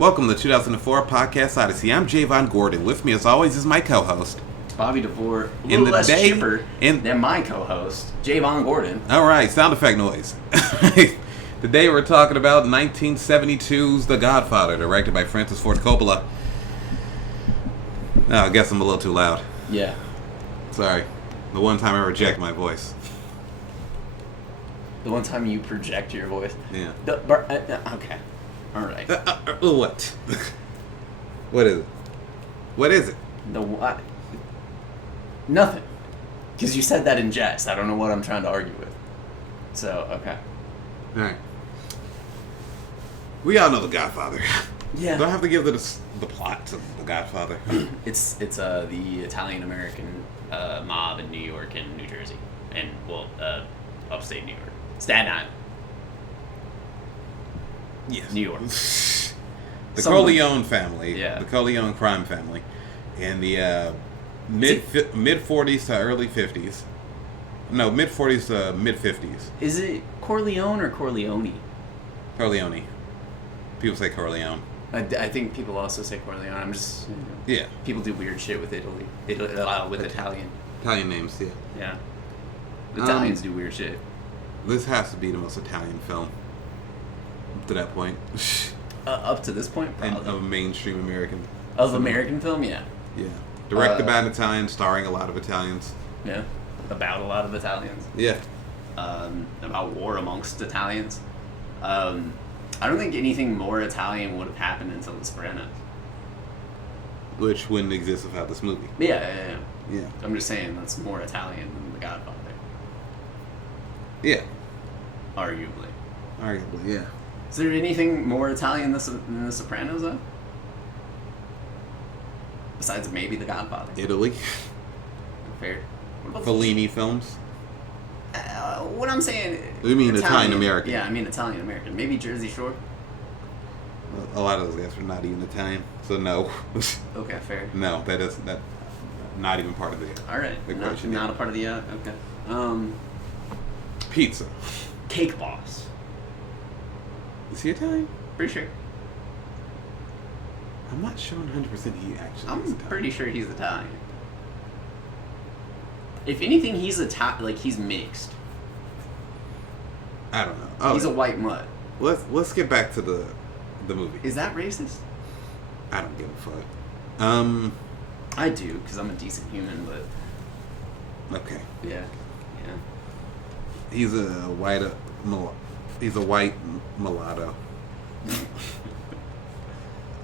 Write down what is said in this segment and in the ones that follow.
Welcome to the 2004 Podcast Odyssey. I'm Javon Gordon. With me, as always, is my co-host, Bobby DeVore. A little less chipper than my co-host, Javon Gordon. All right, sound effect noise. Today we're talking about 1972's The Godfather, directed by Francis Ford Coppola. Oh, I guess I'm a little too loud. Yeah. Sorry. The one time I reject my voice. The one time you project your voice. Yeah. Okay. All right. What? What is it? What is it? The what? Nothing. Because you said that in jest. I don't know what I'm trying to argue with. So, okay. All right. We all know The Godfather. Yeah. Do I have to give the plot to The Godfather? It's the Italian-American mob in New York and New Jersey. And, upstate New York. Staten Island. Yes. New York. The Corleone family. Yeah. The Corleone crime family. In the mid-40s to early 50s. No, mid-40s to mid-50s. Is it Corleone or Corleone? Corleone. People say Corleone. I think people also say Corleone. I'm just... Yeah. People do weird shit with Italy. With Italian. Italian names, yeah. Yeah. Italians do weird shit. This has to be the most Italian film. Up to that point. Up to this point, probably. Of mainstream American. Of American film, yeah. Yeah. Directed by an Italian, starring a lot of Italians. Yeah. About a lot of Italians. Yeah. About war amongst Italians. I don't think anything more Italian would have happened until The Sopranos. Which wouldn't exist without this movie. Yeah. Yeah. I'm just saying that's more Italian than The Godfather. Yeah. Arguably, yeah. Is there anything more Italian than The Sopranos, though? Besides maybe The Godfather. Italy. Fair. Fellini films. What I'm saying... You mean Italian-American? Yeah, I mean Italian-American. Maybe Jersey Shore? A lot of those guys are not even Italian, so no. Okay, fair. No, that not even part of the Alright, not a part of the... Okay. Pizza. Cake Boss. Is he Italian? Pretty sure. I'm not sure 100% he actually is I'm Italian. pretty sure he's Italian. If anything, he's he's mixed. I don't know. Oh, he's a white mutt. Let's get back to the movie. Is that racist? I don't give a fuck. I do, because I'm a decent human, but... Okay. Yeah. He's a white mulatto.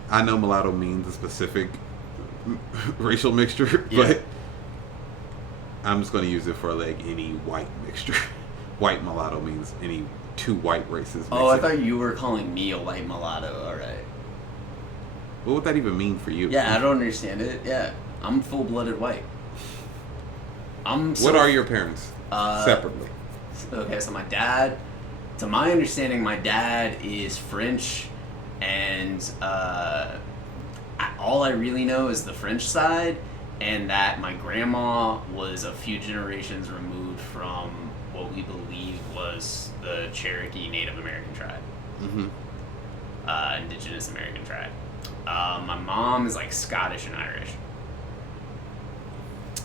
I know mulatto means a specific racial mixture, but I'm just going to use it for any white mixture. White mulatto means any two white races. Oh, I thought you were calling me a white mulatto. All right. What would that even mean for you? Yeah, I don't understand it. Yeah, I'm full-blooded white. What are your parents? Separately. Okay, so my dad, to my understanding, my dad is French, and all I really know is the French side, and that my grandma was a few generations removed from what we believe was the Cherokee Native American tribe. Mm-hmm. Indigenous American tribe. My mom is Scottish and Irish.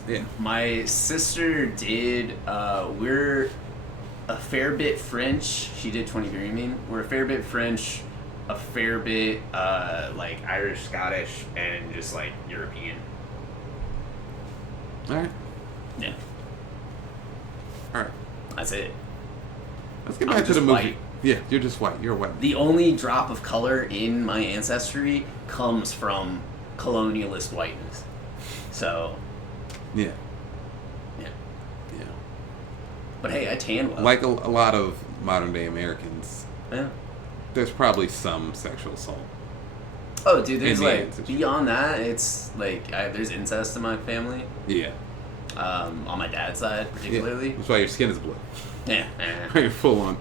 Yeah. My sister did, we're a fair bit French. She did 23, I mean. We're a fair bit French, a fair bit, Irish, Scottish, and just, European. Alright. Yeah. Alright. That's it. Let's get back to the movie. White. Yeah, you're just white. You're white. The only drop of color in my ancestry comes from colonialist whiteness. So... Yeah. But hey, I tan well. Like a lot of modern day Americans. Yeah. There's probably some sexual assault. Oh, dude, there's beyond that, it's there's incest in my family. Yeah. On my dad's side, particularly. Yeah. That's why your skin is blue. Yeah. You're full on.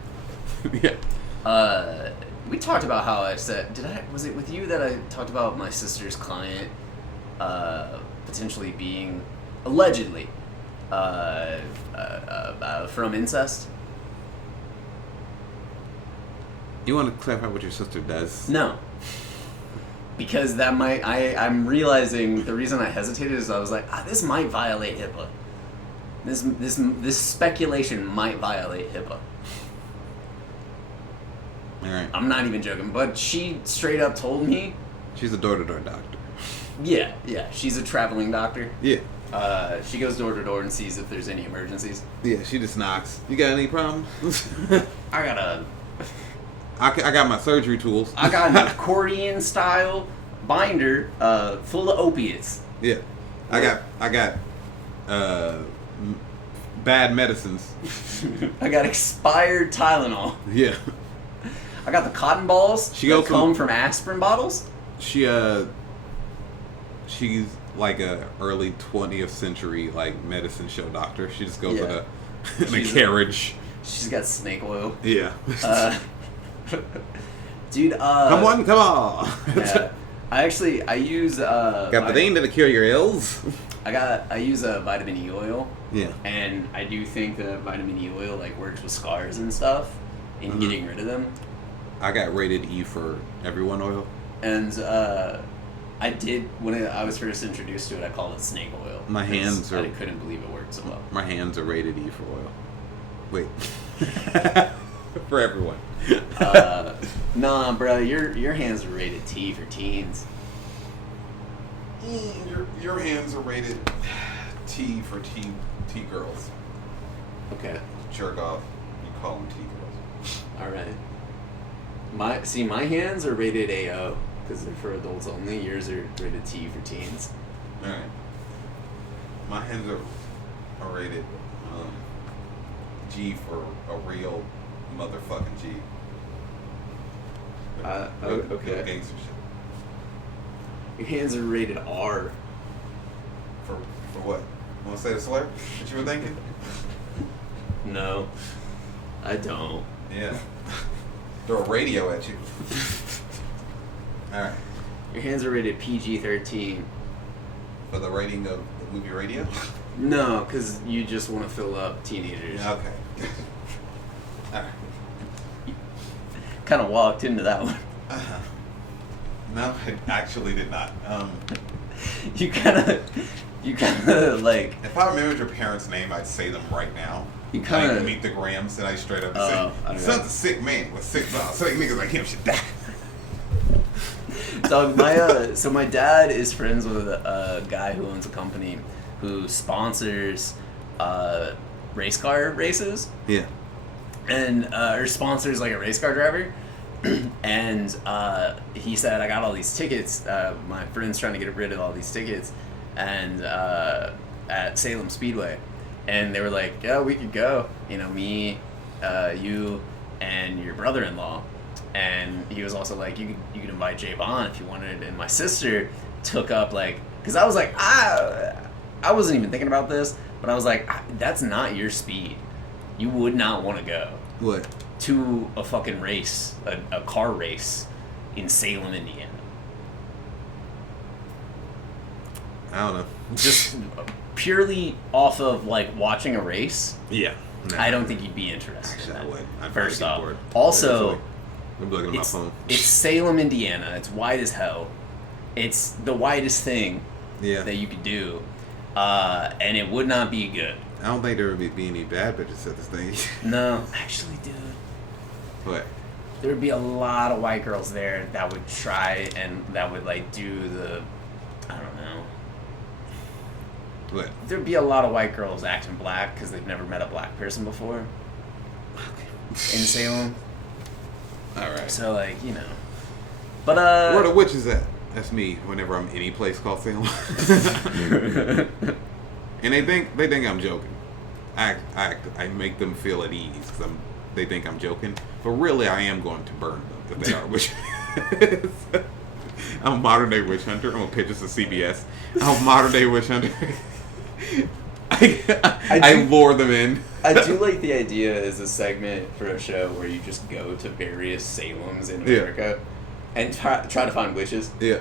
Yeah. We talked about how I said, was it with you that I talked about my sister's client potentially being, allegedly, from incest? You want to clarify what your sister does? No. Because that might, I'm realizing the reason I hesitated is I was like, this might violate HIPAA. This speculation might violate HIPAA. Alright. I'm not even joking, but she straight up told me. She's a door-to-door doctor. Yeah, she's a traveling doctor. Yeah. She goes door to door and sees if there's any emergencies. Yeah, she just knocks. You got any problems? I got I got my surgery tools. I got an accordion style binder full of opiates. Yeah. I got bad medicines. I got expired Tylenol. Yeah. I got the cotton balls that come from aspirin bottles. She's like a early 20th century like medicine show doctor. She just goes in a carriage. She's got snake oil. Yeah. Dude, come on. Yeah. I use got the thing to cure your ills. I use a vitamin E oil. Yeah. And I do think that vitamin E oil like works with scars and stuff in getting rid of them. I got rated E for everyone oil. And I did when I was first introduced to it. I called it snake oil. My hands are. I couldn't believe it worked so well. My hands are rated E for oil. Wait. For everyone. Nah, bro, your hands are rated T for teens. Your hands are rated T for T girls. Okay. Jerk off. You call them T girls. All right. My hands are rated AO because they're for adults only. Yours are rated T for teens. All right. My hands are rated G for a real motherfucking G. Okay. Gangster shit. Your hands are rated R. For what? Want to say the slur that you were thinking? No, I don't. Yeah. Throw a radio at you. All right. Your hands are rated PG-13. For the rating of the movie Radio? No, because you just want to fill up teenagers. Okay. All right. Kind of walked into that one. Uh-huh. No, I actually did not. You kind of like. If I remembered your parents' name, I'd say them right now. You kind of meet the Grams, and I straight up say, "Son's a sick man with sick balls. So niggas like him should die." Dog, my dad is friends with a guy who owns a company who sponsors race car races. Yeah. And or sponsors like a race car driver. And he said, I got all these tickets. My friend's trying to get rid of all these tickets, and at Salem Speedway, and they were like, yeah, we could go. You know, me, you, and your brother-in-law. And he was also like, you could invite Javon if you wanted. And my sister took up like, because I was like, I wasn't even thinking about this, but I was like, that's not your speed. You would not want to go. What? To a fucking race, a car race in Salem, Indiana. I don't know. Just purely off of like watching a race. Yeah. No. I don't think you'd be interested. Actually, I would. I'd First off. bored. Also, I'm looking at my phone. It's Salem, Indiana. It's wide as hell. It's the widest thing that you could do. And it would not be good. I don't think there would be any bad bitches at this thing. No, actually, dude. What? There would be a lot of white girls there that would try and that would like do the, I don't know. What? There'd be a lot of white girls acting black because they've never met a black person before. In Salem. All right. So like, you know. But where the witches at? That's me. Whenever I'm any place called Salem. And they think I'm joking. I make them feel at ease because they think I'm joking, but really I am going to burn them if they are witches. I'm a modern day witch hunter. I'm gonna pitch this to CBS. I'm a modern day witch hunter. I lure them in. I do like the idea as a segment for a show where you just go to various Salems in America and try to find witches. Yeah.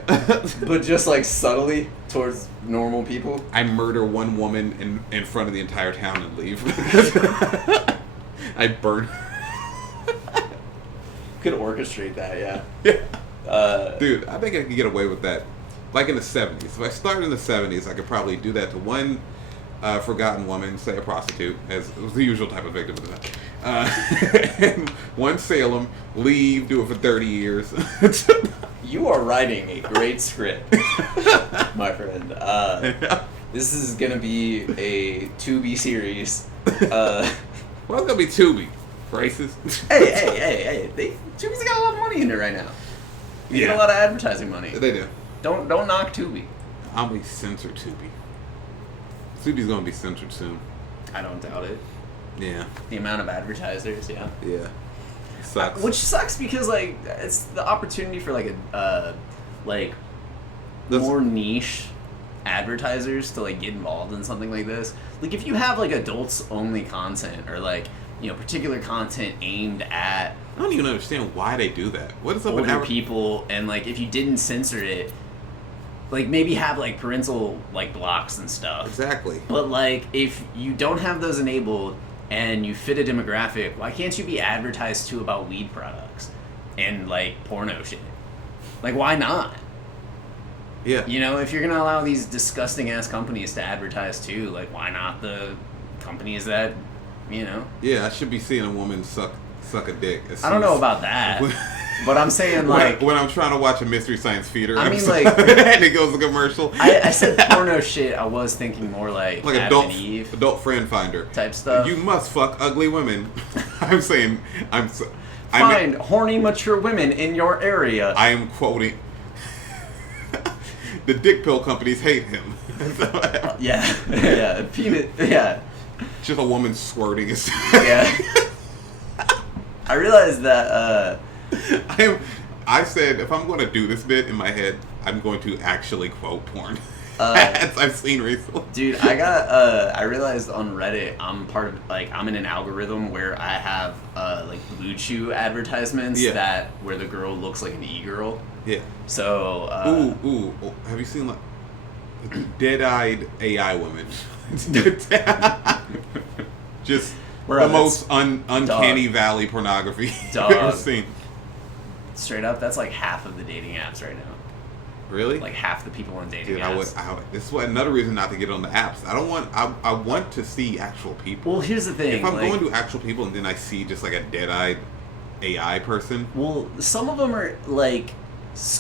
But just like subtly towards normal people. I murder one woman in front of the entire town and leave. I burn. Could orchestrate that, yeah. Yeah. Dude, I think I could get away with that. Like in the 70s. If I started in the 70s, I could probably do that to one forgotten woman, say a prostitute, as was the usual type of victim at the time. And one Salem, leave, do it for 30 years. You are writing a great script, my friend. This is going to be a Tubi series. Well, it's going to be Tubi. Racist. Hey. Tubi's got a lot of money in it right now. They get a lot of advertising money. They do. Don't knock Tubi. I'll be censored Tubi. Tubi's going to be censored soon. I don't doubt it. Yeah. The amount of advertisers, yeah. Yeah. Sucks. Which sucks because, like, it's the opportunity for, like, more niche advertisers to, like, get involved in something like this. Like, if you have, like, adults-only content or, like, you know, particular content aimed at... I don't even understand why they do that. What is up with older people, and, like, if you didn't censor it, like, maybe have, like, parental, like, blocks and stuff. Exactly. But, like, if you don't have those enabled and you fit a demographic, why can't you be advertised to about weed products and, like, porno shit? Like, why not? Yeah. You know, if you're going to allow these disgusting-ass companies to advertise, too, like, why not the companies that, you know? Yeah, I should be seeing a woman suck a dick. I don't know about that. But I'm saying, like... When I'm trying to watch a Mystery Science Theater I mean, episode, like... and it goes to commercial. I said porno shit, I was thinking more like Adam and Eve adult friend finder. Type stuff. You must fuck ugly women. I'm saying... Find horny, mature women in your area. I am quoting... The dick pill companies hate him. Yeah. Penis... Yeah. Just a woman squirting his... Yeah. I realized that, I said, if I'm going to do this bit in my head, I'm going to actually quote porn. As I've seen recently. Dude, I realized on Reddit, I'm in an algorithm where I have, like, Blue Chew advertisements where the girl looks like an e-girl. Yeah. So, Ooh. Have you seen, like, dead-eyed AI women? Just... Bro, the most uncanny valley pornography you've ever seen. Straight up, that's like half of the dating apps right now. Really? Like half the people on dating Dude, apps. This is another reason not to get on the apps. I want to see actual people. Well, here's the thing. If I'm going to actual people and then I see just like a dead-eyed AI person. Well, some of them are like,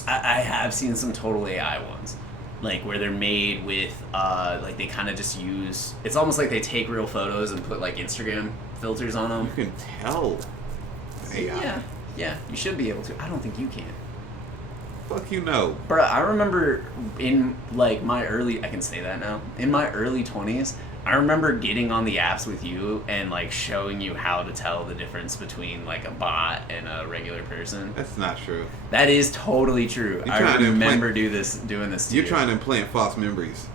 I have seen some total AI ones. Like, where they're made with, like, they kind of just use... It's almost like they take real photos and put, like, Instagram filters on them. You can tell AI. Yeah. You should be able to. I don't think you can. Fuck you know. Bruh, I remember in, like, my early... I can say that now. In my early 20s, I remember getting on the apps with you and, like, showing you how to tell the difference between, like, a bot and a regular person. That's not true. That is totally true. I remember doing this to you. You're trying to implant false memories.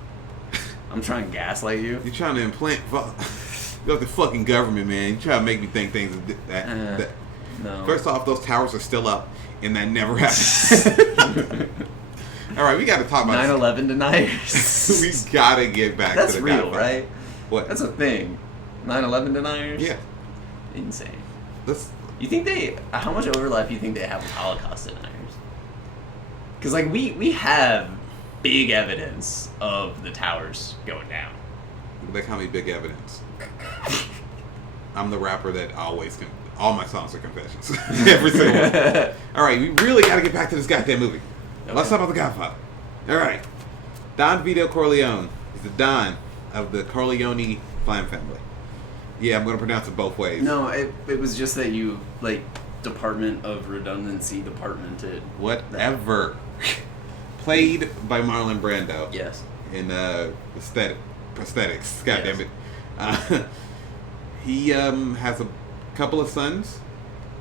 I'm trying to gaslight you. You're trying to implant You're the fucking government, man. You try to make me think things that no. First off, those towers are still up, and that never happened. All right, we got to talk about 9/11 deniers. We gotta get back. That's to the real, Godfather. right? What? That's a thing. 9/11 deniers. Yeah. Insane. Let's. You think how much overlap do you think they have with Holocaust deniers? Because, like, we have big evidence of the towers going down. They call me Big Evidence. I'm the rapper that always can. All my songs are confessions. Every single one. All right, we really got to get back to this goddamn movie. Okay. Let's talk about the Godfather. All right, Don Vito Corleone is the Don of the Corleone crime family. Yeah, I'm going to pronounce it both ways. No, it was just that you, like, Department of Redundancy departmented. Whatever. Played by Marlon Brando. Yes. In prosthetics. God yes. damn it. He has a couple of sons,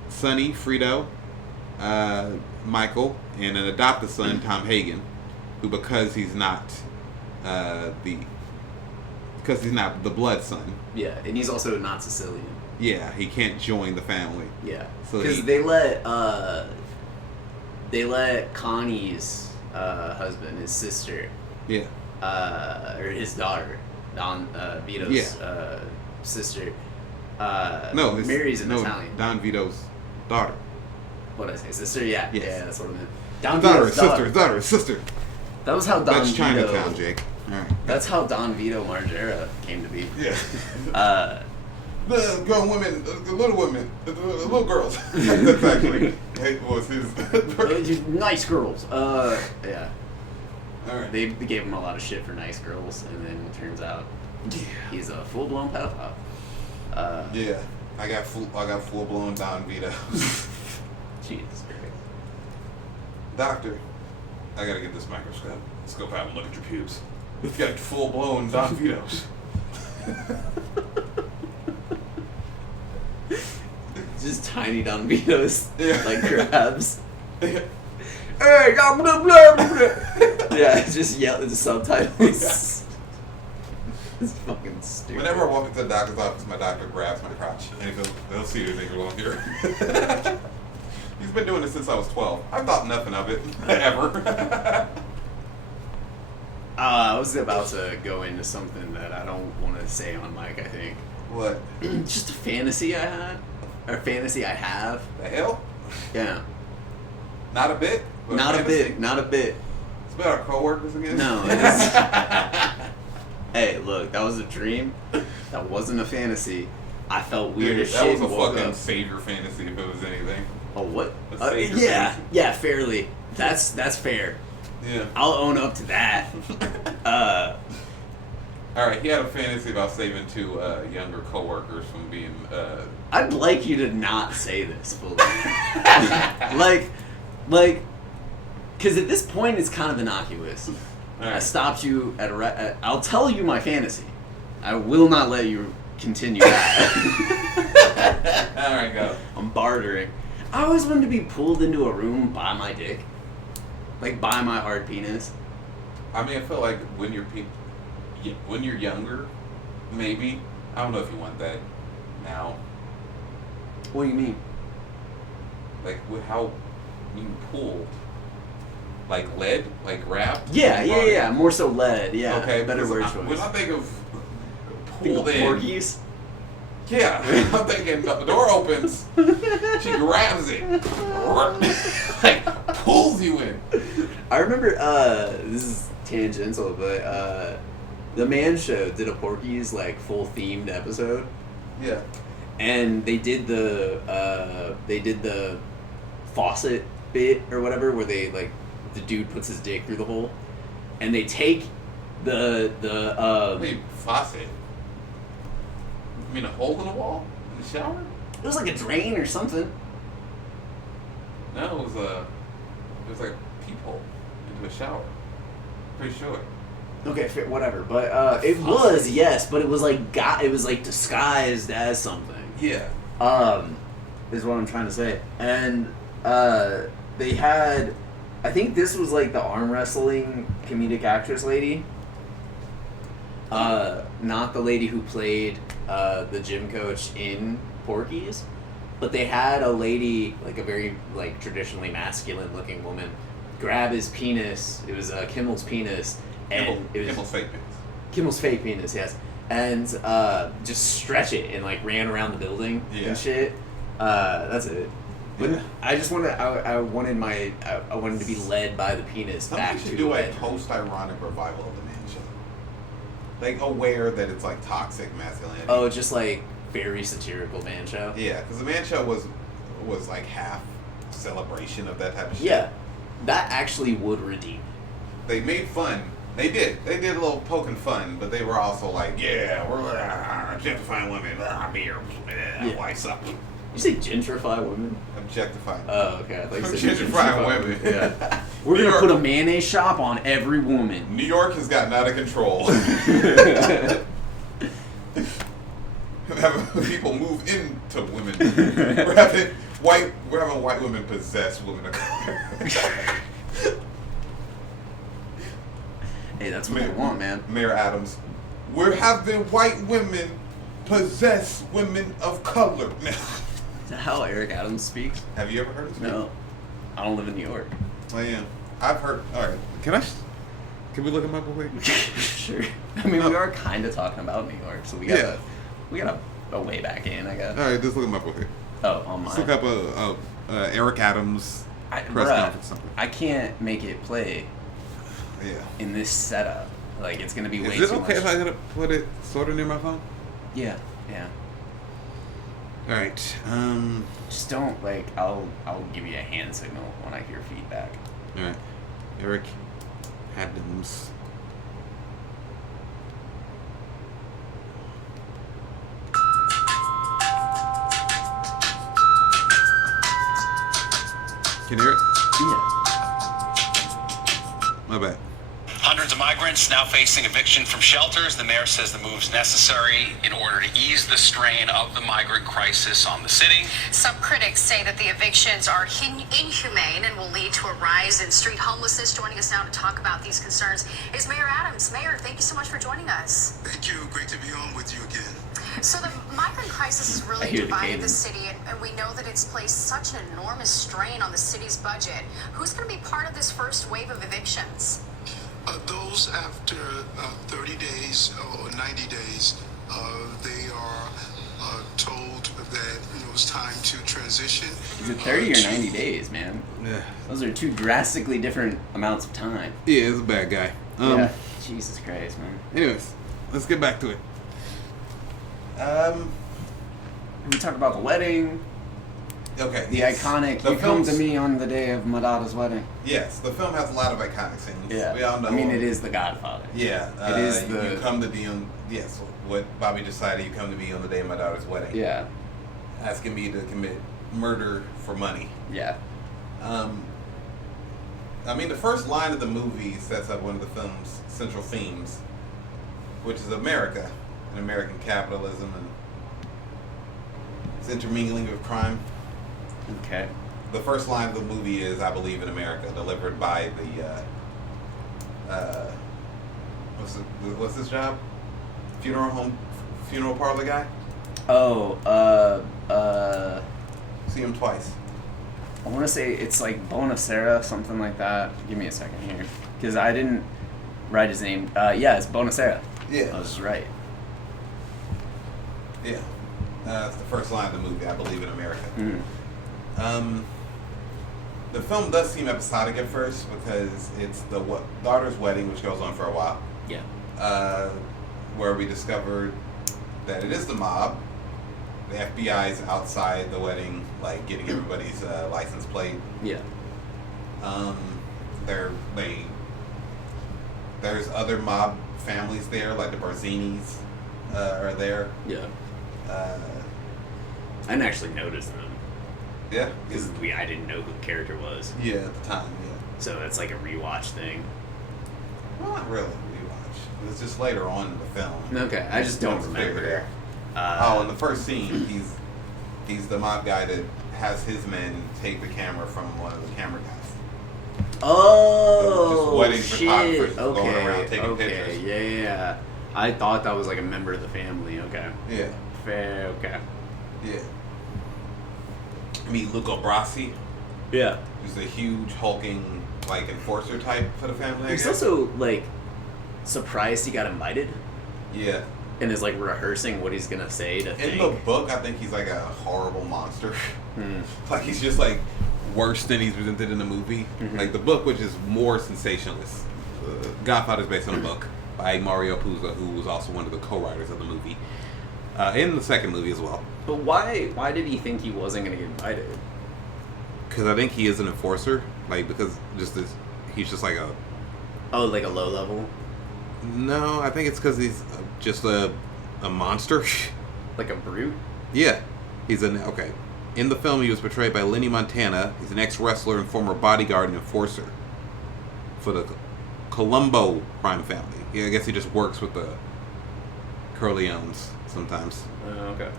Sonny, Frito, Michael, and an adopted son, Tom Hagen, who because he's not the blood son. Yeah, and he's also not Sicilian. Yeah, he can't join the family. Yeah, so because they let Connie's husband, his sister, yeah, or his daughter, Don Vito's sister. Mary's an Italian. Don Vito's daughter. What did I say? Sister? Yeah. Yes. Yeah, that's what I meant. Don daughter, Vito's sister, dog. daughter, sister. That was how Don That's Vito. Chinatown, Jake. All right. That's how Don Vito Margera came to be. Yeah. The grown women, the little women, the little girls. That's actually was his. Nice girls. Yeah. All right. They gave him a lot of shit for nice girls, and then it turns out he's a full-blown pedophile. Yeah. I got full blown Don Vito. Jesus Christ. Doctor, I gotta get this microscope. Scope out and look at your pubes. We've got full blown Don Vitos. Just tiny Don Vitos, like crabs. Yeah. Hey, blah, blah, blah, blah. Yeah, just yell at the subtitles. It's fucking stupid. Whenever I walk into the doctor's office, my doctor grabs my crotch and he goes, "They'll see your nigga along here." He's been doing this since I was 12. I thought nothing of it ever. I was about to go into something that I don't want to say on mic. I think What? just a fantasy I had, or fantasy I have. The hell? Yeah. Not a bit. But Not a fantasy? bit. Not a bit. It's about our coworkers again. No, it is. Hey, look, that was a dream. That wasn't a fantasy. I felt weird Dude, as that shit. was a and woke fucking up. savior fantasy if it was anything. Oh, what? A savior Yeah, fantasy. yeah, fairly. That's fair. Yeah. I'll own up to that. All right, he had a fantasy about saving two younger coworkers from being. I'd like you to not say this fully. like, because at this point it's kind of innocuous. All right. I stopped you at I'll tell you my fantasy. I will not let you continue that. All right, go. I'm bartering. I always wanted to be pulled into a room by my dick. Like, by my hard penis. I mean, I feel like when you're younger, maybe. I don't know if you want that now. What do you mean? Like with how you pulled, like lead, like wrapped. Yeah. More so lead. Yeah. Okay. Better word choice. When I think of Think pulled of in, porkies. yeah, I'm thinking the door opens, she grabs it, like pulls you in. I remember. This is tangential, but the Man Show did a Porky's like full themed episode. Yeah. And they did the faucet bit or whatever where they like the dude puts his dick through the hole, and they take the Wait, faucet. You mean a hole in the wall in the shower? it was like a drain or something. No, it was like a peephole into a shower. Pretty sure. Okay, whatever. But it was but it was like disguised as something. Yeah. Is what I'm trying to say. And they had, I think this was like the arm wrestling comedic actress lady. Not the lady who played the gym coach in Porky's, but they had a lady, like a very like traditionally masculine looking woman, grab his penis. It was Kimmel's penis, and it was Kimmel's fake penis. Kimmel's fake penis, yes, and just stretch it and like ran around the building and shit. That's it. But Yeah. I just wanted, I wanted to be led by the penis back Somebody to should the do a lead. post-ironic revival of the Man Show. Like aware that it's like toxic masculinity. Oh, just like very satirical Man Show. Yeah, because the Man Show was like half celebration of that type of shit. Yeah, that actually would redeem. They made fun. They did a little poking fun, but they were also like, yeah, we're objectifying women, beer, white suck. You say gentrify women? Objectifying. Oh, okay. I thought you said Gentrifying women. Yeah. We're New gonna York- put a mayonnaise shop on every woman. New York has gotten out of control. We're having people move into women. We're having white women possess women of color. Hey, that's what they want, man. Mayor Adams, we're having white women possess women of color. Is that how Eric Adams speaks? Have you ever heard of this? No. I don't live in New York. Oh yeah, I've heard. All right, can we look him up real quick? Sure. I mean, we are kind of talking about New York, so we got a way back in, I guess. All right, just look him up real quick. Oh, on Let's mine. look up Eric Adams. press conference something. I can't make it play Yeah. in this setup. Like, it's gonna be way Is it too okay much. if I gotta put it sort of near my phone? Yeah. All right. Just don't, like, I'll give you a hand signal when I hear feedback. All right. Eric Adams. Can you hear it? Yeah. My bad. Hundreds of migrants now facing eviction from shelters. The mayor says the move's necessary in order to ease the strain of the migrant crisis on the city. Some critics say that the evictions are inhumane and will lead to a rise in street homelessness. Joining us now to talk about these concerns is Mayor Adams. Mayor, thank you so much for joining us. Thank you. Great to be on with you again. So the migrant crisis has I really hear the divided the cadence. city, and we know that it's placed such an enormous strain on the city's budget. Who's going to be part of this first wave of evictions? Those after 30 days or 90 days, they are told that it's time to transition. Is it 30 or 90 days, man? Yeah. Those are two drastically different amounts of time. Yeah, it's a bad guy. Yeah. Jesus Christ, man. Anyways, let's get back to it. We talk about the wedding, Okay. the yes. iconic, The you come to film's- me on the day of Madada's wedding. Yes, the film has a lot of iconic scenes. Yeah. We all know. I mean, it is the Godfather. Yeah. It is the- You come to be on. Yes, what Bobby decided. You come to me on the day of my daughter's wedding. Yeah. Asking me to commit murder for money. Yeah. I mean, the first line of the movie sets up one of the film's central themes, which is America and American capitalism and its intermingling with crime. Okay. The first line of the movie is "I believe in America," delivered by the what's his job? Funeral parlor guy. Oh, See him twice. I want to say it's like Bonacera, something like that. Give me a second here. Because I didn't write his name. Yeah, it's Bonacera. Yeah. I was right. Yeah. It's the first line of the movie. "I believe in America." Mm. The film does seem episodic at first because it's the daughter's wedding, which goes on for a while. Yeah. Where we discovered that it is the mob. The FBI's outside the wedding, like getting everybody's license plate. Yeah. There's other mob families there, like the Barzinis are there. Yeah. Uh, I didn't actually notice them. yeah. Because I didn't know who the character was. Yeah, at the time, yeah. So that's like a rewatch thing. Well, not really. Rewatch. It's just later on in the film. Okay, I just don't It's remember. there. In the first scene, he's the mob guy that has his men take the camera from one of the camera guys. Oh, Just wedding shit. photographers going Okay, around taking okay, pictures. yeah. I thought that was like a member of the family. Okay. Yeah, Fair, okay. yeah. Meet Luca Brasi, Yeah. who's a huge hulking like enforcer type for the family. I He's guess. also like surprised he got invited Yeah. and is like rehearsing what he's gonna say to In think. the book, I think he's like a horrible monster. Hmm. Like he's just like worse than he's presented in the movie. Mhm. Like the book, which is more sensationalist. Godfather is based on a book by Mario Puzo, who was also one of the co-writers of the movie. In the second movie as well. But why did he think he wasn't gonna get invited? Because I think he is an enforcer. Like, because he's just like a... Oh, like a low level? No, I think it's because he's just a monster. Like a brute? Yeah. Okay. In the film, he was portrayed by Lenny Montana. He's an ex-wrestler and former bodyguard and enforcer for the Colombo crime family. Yeah, I guess he just works with the Corleones sometimes. Okay.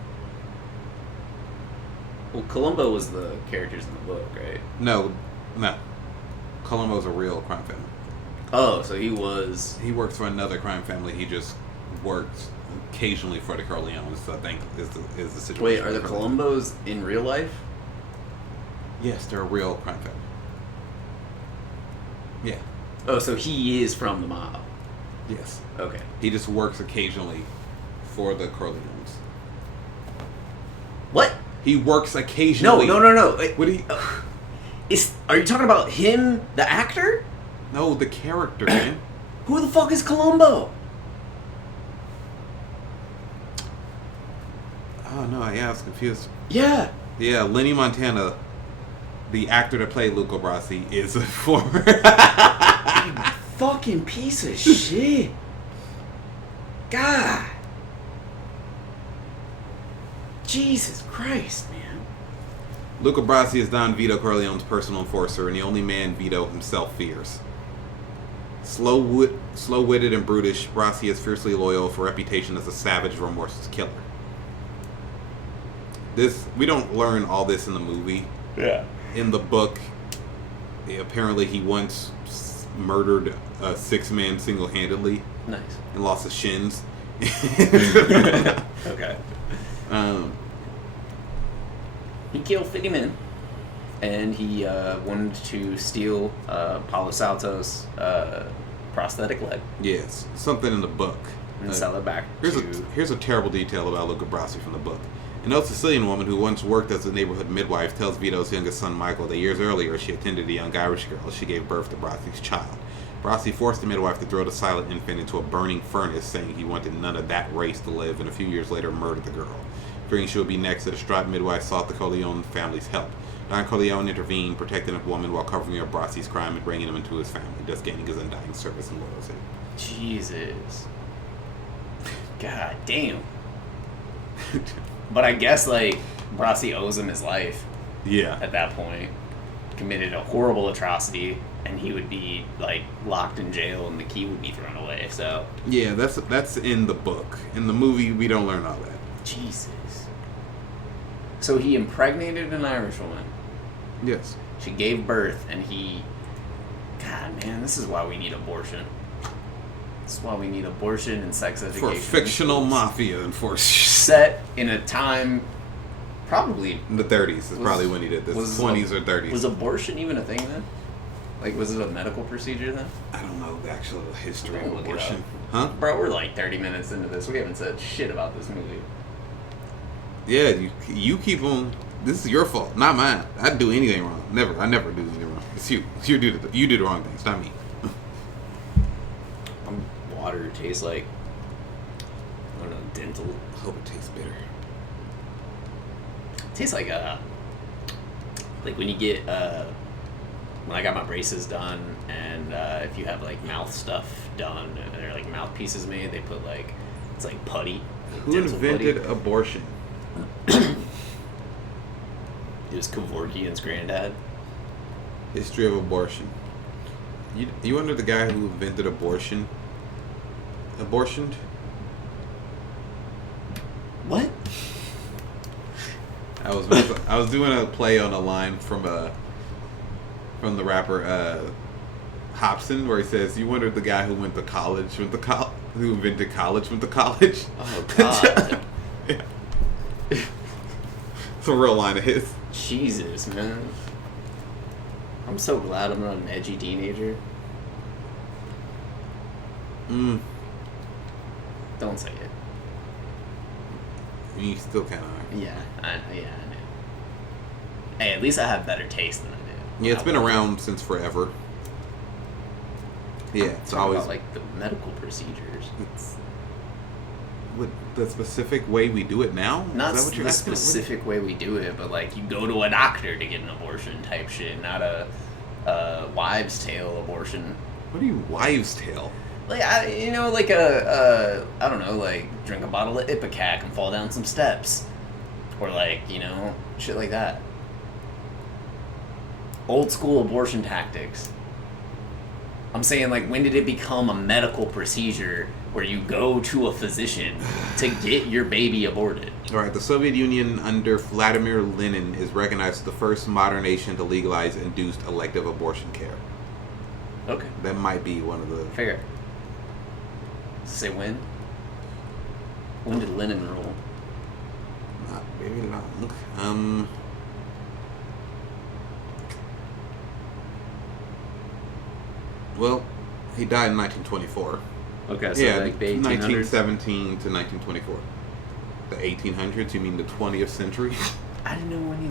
Well, Columbo was the characters in the book, right? No. Colombo's a real crime family. Oh, so he was... He works for another crime family. He just works occasionally for the Corleones, I think, is the situation. Wait, are the with Columbos in real life? Yes, they're a real crime family. Yeah. Oh, so he is from the mob. Yes. Okay. He just works occasionally for the Corleones. What? He works occasionally. No. What do you... Are you talking about him, the actor? No, the character, man. Who the fuck is Columbo? Oh no, yeah, I was confused. Yeah. Yeah, Lenny Montana, the actor that played Luca Brasi, is a former. Fucking piece of shit. God. Jesus Christ, man. Luca Brasi is Don Vito Corleone's personal enforcer and the only man Vito himself fears. Slow-witted and brutish, Brasi is fiercely loyal for reputation as a savage, remorseless killer. We don't learn all this in the movie. Yeah. In the book, apparently he once murdered a 6-man single-handedly. Nice. And lost his shins. Okay. He killed 50 men, and he wanted to steal Palo Santo's prosthetic leg Yes, something in the book. and sell it back Here's a terrible detail about Luca Brasi from the book. An old Sicilian woman who once worked as a neighborhood midwife tells Vito's youngest son Michael that years earlier she attended a young Irish girl as she gave birth to Brasi's child. Brasi forced the midwife to throw the silent infant into a burning furnace, saying he wanted none of that race to live, and a few years later murdered the girl. Fearing she would be next, the distraught midwife sought the Corleone family's help. Don Corleone intervened, protecting the woman while covering up Brasi's crime and bringing him into his family, thus gaining his undying service and loyalty. Jesus. God damn. But I guess, like, Brasi owes him his life Yeah. at that point. Committed a horrible atrocity, and he would be, like, locked in jail, and the key would be thrown away, so... Yeah, that's in the book. In the movie, we don't learn all that. Jesus. So he impregnated an Irish woman. Yes. She gave birth, and he... God, man, this is why we need abortion. This is why we need abortion and sex education. For fictional mafia enforcers. Set in a time, probably... In the 30s is probably when he did this. 20s or 30s. Was abortion even a thing then? Like, was it a medical procedure then? I don't know the actual history I'll of look it abortion. up. Huh? Bro, we're like 30 minutes into this. We haven't said shit about this movie. Yeah, you keep on. This is your fault, not mine. I'd do anything wrong. I never do anything wrong. It's you. You do the wrong things, not me. Water tastes like, I don't know, dental. I hope it tastes bitter. It tastes like when you get when I got my braces done, and if you have like mouth stuff done, or like mouthpieces made, they put like, it's like putty. Who dental invented putty. abortion? It was Kevorkian's granddad. History of abortion. You wonder the guy who invented abortion? Abortioned? What? I was doing a play on a line from the rapper Hobson, where he says, "You wonder the guy who who invented college went to college." Oh God. Yeah. It's a real line of his. Jesus, man. I'm so glad I'm not an edgy teenager. Don't say it. You still kind of are. Yeah, I do. Hey, at least I have better taste than I do. Yeah, it's been around since forever. Yeah, it's Talk always about, like, the medical procedures. it's with the specific way we do it now. Not Is that what you're the asking? specific way we do it, but like you go to a doctor to get an abortion type shit, not a wives' tale abortion. What do you wives' tale? Like I don't know, like drink a bottle of Ipecac and fall down some steps, or like shit like that. Old school abortion tactics. I'm saying, like, when did it become a medical procedure where you go to a physician to get your baby aborted? All right, the Soviet Union under Vladimir Lenin is recognized as the first modern nation to legalize induced elective abortion care. Okay. That might be one of the... Fair. Say when? When did Lenin rule? Not very long. Well, he died in 1924. Okay, so Yeah, like the 1800s? 1917 to 1924. The 1800s? You mean the 20th century? I didn't know when he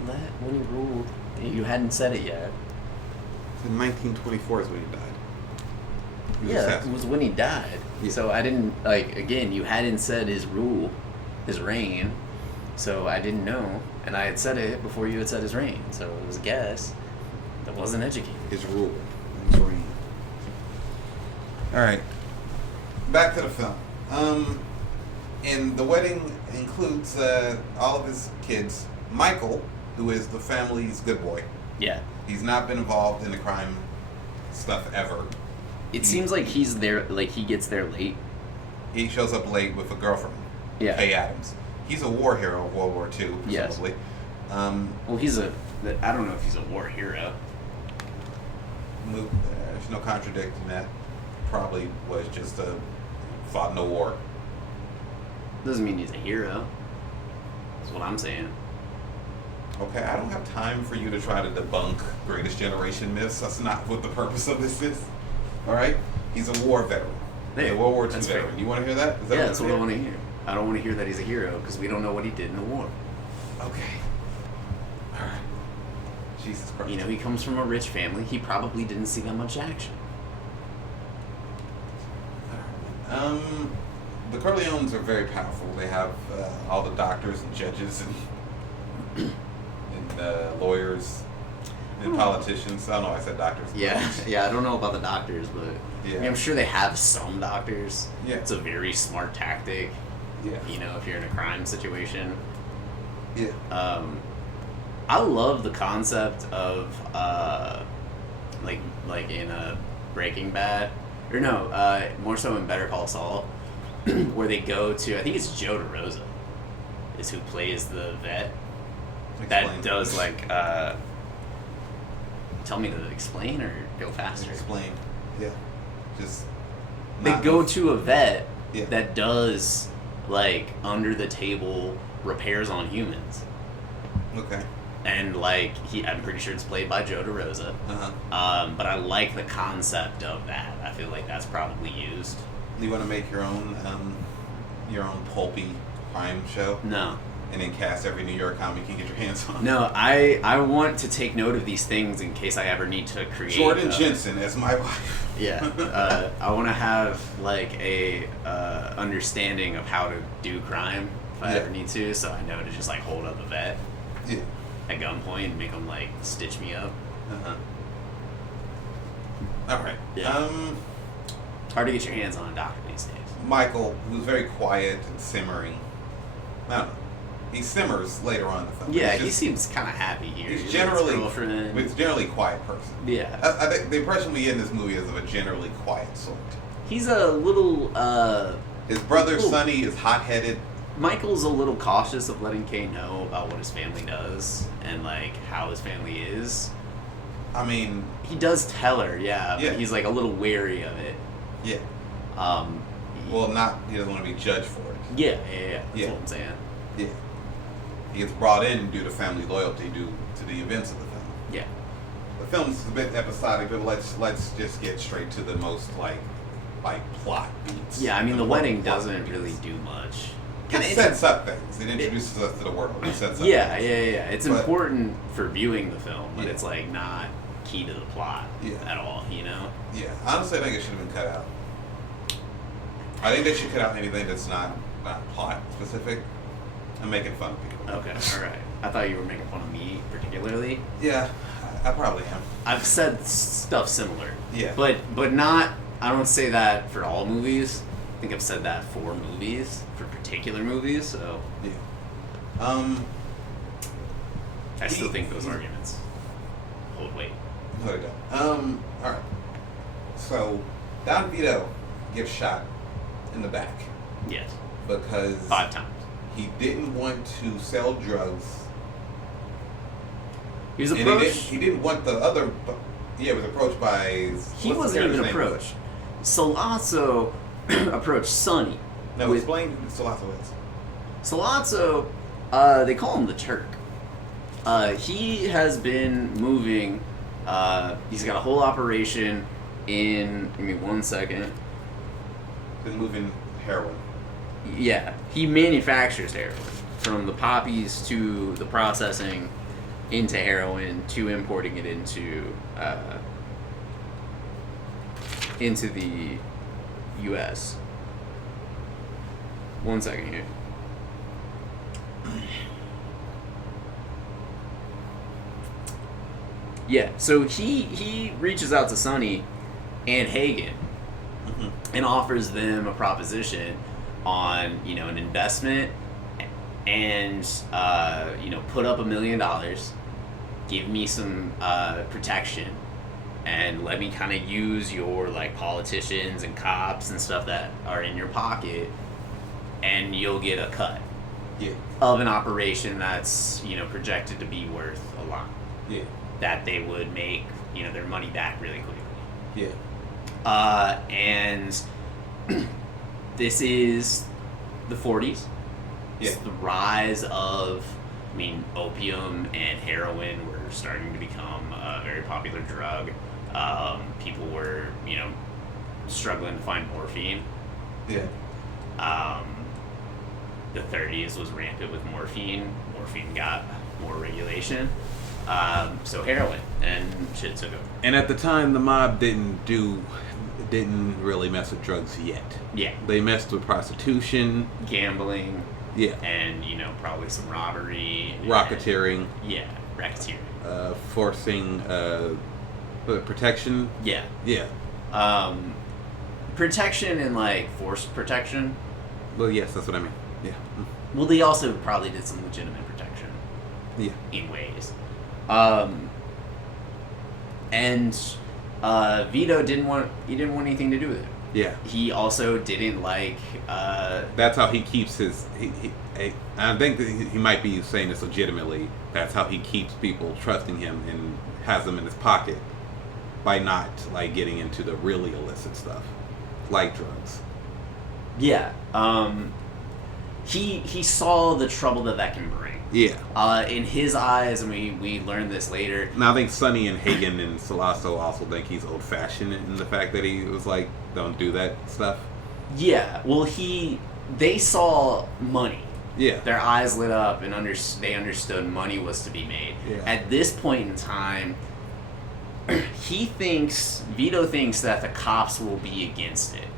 ruled. You hadn't said it yet. In 1924 is when he died. He was Yeah, it assassinated. was when he died. Yeah. So I didn't, like, again, you hadn't said his rule, his reign, so I didn't know. And I had said it before you had said his reign, so it was a guess that wasn't educated. His rule. His reign. Alright. Back to the film. And the wedding includes all of his kids. Michael, who is the family's good boy. Yeah. He's not been involved in the crime stuff ever. It seems like he's there, like, he gets there late. He shows up late with a girlfriend. Yeah. Faye Adams. He's a war hero of World War II, Yes. presumably. Well, he's a, I don't know if he's a war hero. There's no contradicting that. Probably was just fought in a war. Doesn't mean he's a hero. That's what I'm saying. Okay, I don't have time for you to try to debunk Greatest Generation myths. That's not what the purpose of this is. All right? He's a war veteran. Hey, a World War II that's veteran. fair. You want to hear that? Is that Yeah, that's what I you're want to hear. I don't want to hear that he's a hero because we don't know what he did in the war. saying? Okay. All right. Jesus Christ. You know, he comes from a rich family. He probably didn't see that much action. The Corleones are very powerful. They have all the doctors and judges and lawyers and politicians. I don't know. I said doctors. Yeah. I don't know about the doctors, but Yeah. I mean, I'm sure they have some doctors. Yeah. It's a very smart tactic. Yeah. You know, if you're in a crime situation. Yeah. I love the concept of like in a Breaking Bad, or no, more so in Better Call Saul, where they go to, I think it's Joe DeRosa, is who plays the vet. That Explain. does like tell me to explain or go faster. Explain. Yeah. Just. They not go move. to a vet Yeah. that does like under the table repairs on humans. Okay. And like I'm pretty sure it's played by Joe DeRosa. But I like the concept of that. I feel like that's probably used. You want to make your own pulpy crime show, No, and then cast every New York comic you can get your hands on. no. I want to take note of these things in case I ever need to create. Jordan Jensen as my wife. Yeah. I want to have like a understanding of how to do crime if I Yeah. ever need to, so I know to just like hold up a vet Yeah. at gunpoint and make them like stitch me up. All right. Yeah. Hard to get your hands on a doctor these days. Michael, who's very quiet and simmering. I don't know. He simmers later on in the film. Yeah, He's he just- seems kind of happy here. He's with his generally girlfriend. he's generally a quiet person. Yeah. I think the impression we get in this movie is of a generally quiet sort. He's a little, His brother Ooh. Sonny is hot-headed. Michael's a little cautious of letting Kay know about what his family does and, like, how his family is. I mean, He does tell her, yeah, Yeah. but he's, like, a little wary of it. yeah. Um, Well, he doesn't want to be judged for it. yeah, that's Yeah. what I'm saying. Yeah. He gets brought in due to family loyalty due to the events of the film. Yeah. The film's a bit episodic, but let's just get straight to the most like plot beats. Yeah, I mean, the wedding plot doesn't beats. really do much. It sets up things. It introduces us to the world. It sets up Yeah. things. It's But- important for viewing the film, but Yeah. it's, like, not key to the plot Yeah. at all, you know? Yeah, honestly, I think it should have been cut out. I think they should cut out anything that's not plot specific. I'm making fun of people. Okay, alright. I thought you were making fun of me particularly. Yeah, I probably am. I've said stuff similar. Yeah. But not, I don't say that for all movies. I think I've said that for movies, for particular movies, so Yeah. I still think those arguments hold weight. No, they don't. All right. So, Don Vito gets shot in the back Yes. because 5 times. he didn't want to sell drugs. He was And approached. he didn't want the other. Yeah, he was approached by. He what's the wasn't even character's name? approached. Salazzo approached Sonny. No, with explain who Salazzo is. Salazzo, they call him the Turk. He has been moving. He's got a whole operation in. Give me 1 second. Been moving heroin. Yeah, he manufactures heroin from the poppies to the processing into heroin to importing it into into the U.S. 1 second here. Yeah, so he reaches out to Sonny and Hagen and offers them a proposition on, you know, an investment and, you know, put up $1 million, give me some protection, and let me kind of use your, like, politicians and cops and stuff that are in your pocket, and you'll get a cut of an operation that's, you know, projected to be worth a lot. Yeah. That they would make, you know, their money back really quickly. Yeah. And this is the 40s. Yeah. It's the rise of, I mean, opium and heroin were starting to become a very popular drug. People were, you know, struggling to find morphine. Yeah. The 30s was rampant with morphine. Morphine got more regulation. So heroin and shit took over. And at the time, the mob didn't really mess with drugs yet. Yeah. They messed with prostitution, Gambling. Yeah. And, you know, probably some robbery. racketeering, Yeah, racketeering. forcing protection. Yeah. Yeah. Protection and, like, forced protection. Well, yes, that's what I mean. Yeah. Well, they also probably did some legitimate protection Yeah. in ways. And Vito didn't want anything to do with it. Yeah. He also didn't like. That's how he keeps his. I think that he might be saying this legitimately. That's how he keeps people trusting him and has them in his pocket by not, like, getting into the really illicit stuff, like drugs. Yeah. He saw the trouble that can bring. Yeah. In his eyes, and we learned this later. Now I think Sonny and Hagen and Salasso also think he's old-fashioned in the fact that he was like, don't do that stuff. Yeah. Well, they saw money. Yeah. Their eyes lit up and they understood money was to be made. Yeah. At this point in time, Vito thinks that the cops will be against it.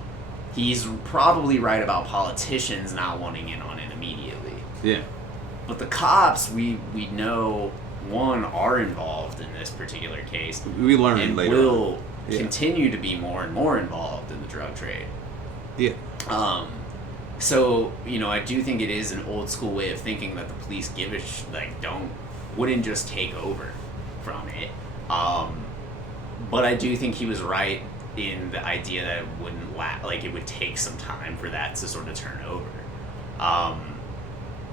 He's probably right about politicians not wanting in on it immediately. Yeah. But the cops, we know, one, are involved in this particular case. We learn and later will on. Yeah. continue to be more and more involved in the drug trade. Yeah. So, you know, I do think it is an old school way of thinking that the police wouldn't just take over from it. But I do think he was right in the idea that it wouldn't it would take some time for that to sort of turn over.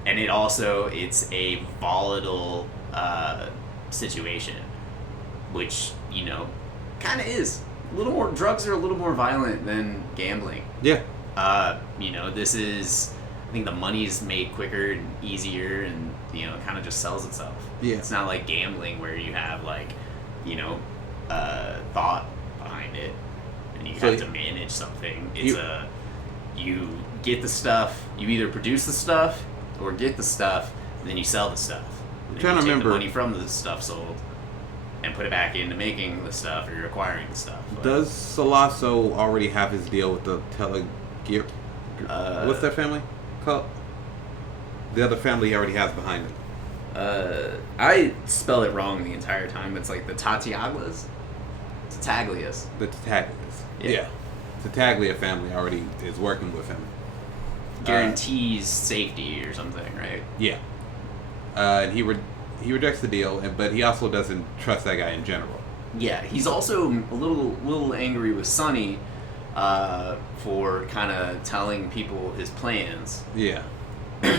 And it's a volatile situation, which, you know, kind of is. Drugs are a little more violent than gambling. Yeah. You know, I think the money's made quicker and easier, and, you know, it kind of just sells itself. Yeah. It's not like gambling where you have, like, you know, thought behind it, and you have to manage something. You get the stuff, you either produce the stuff or get the stuff, and then you sell the stuff. I'm And trying you to take remember. the money from the stuff sold and put it back into making the stuff or acquiring the stuff. But, Does Salasso already have his deal with the Telegear? What's that family called? The other family he already has behind him. I spell it wrong the entire time. It's like the Tatiaglas. Taglias. The Tattaglias. Yeah. The Tattaglia family already is working with him. Guarantees safety or something, right? Yeah. And he rejects the deal, but he also doesn't trust that guy in general. Yeah, he's also a little angry with Sonny for kind of telling people his plans. Yeah.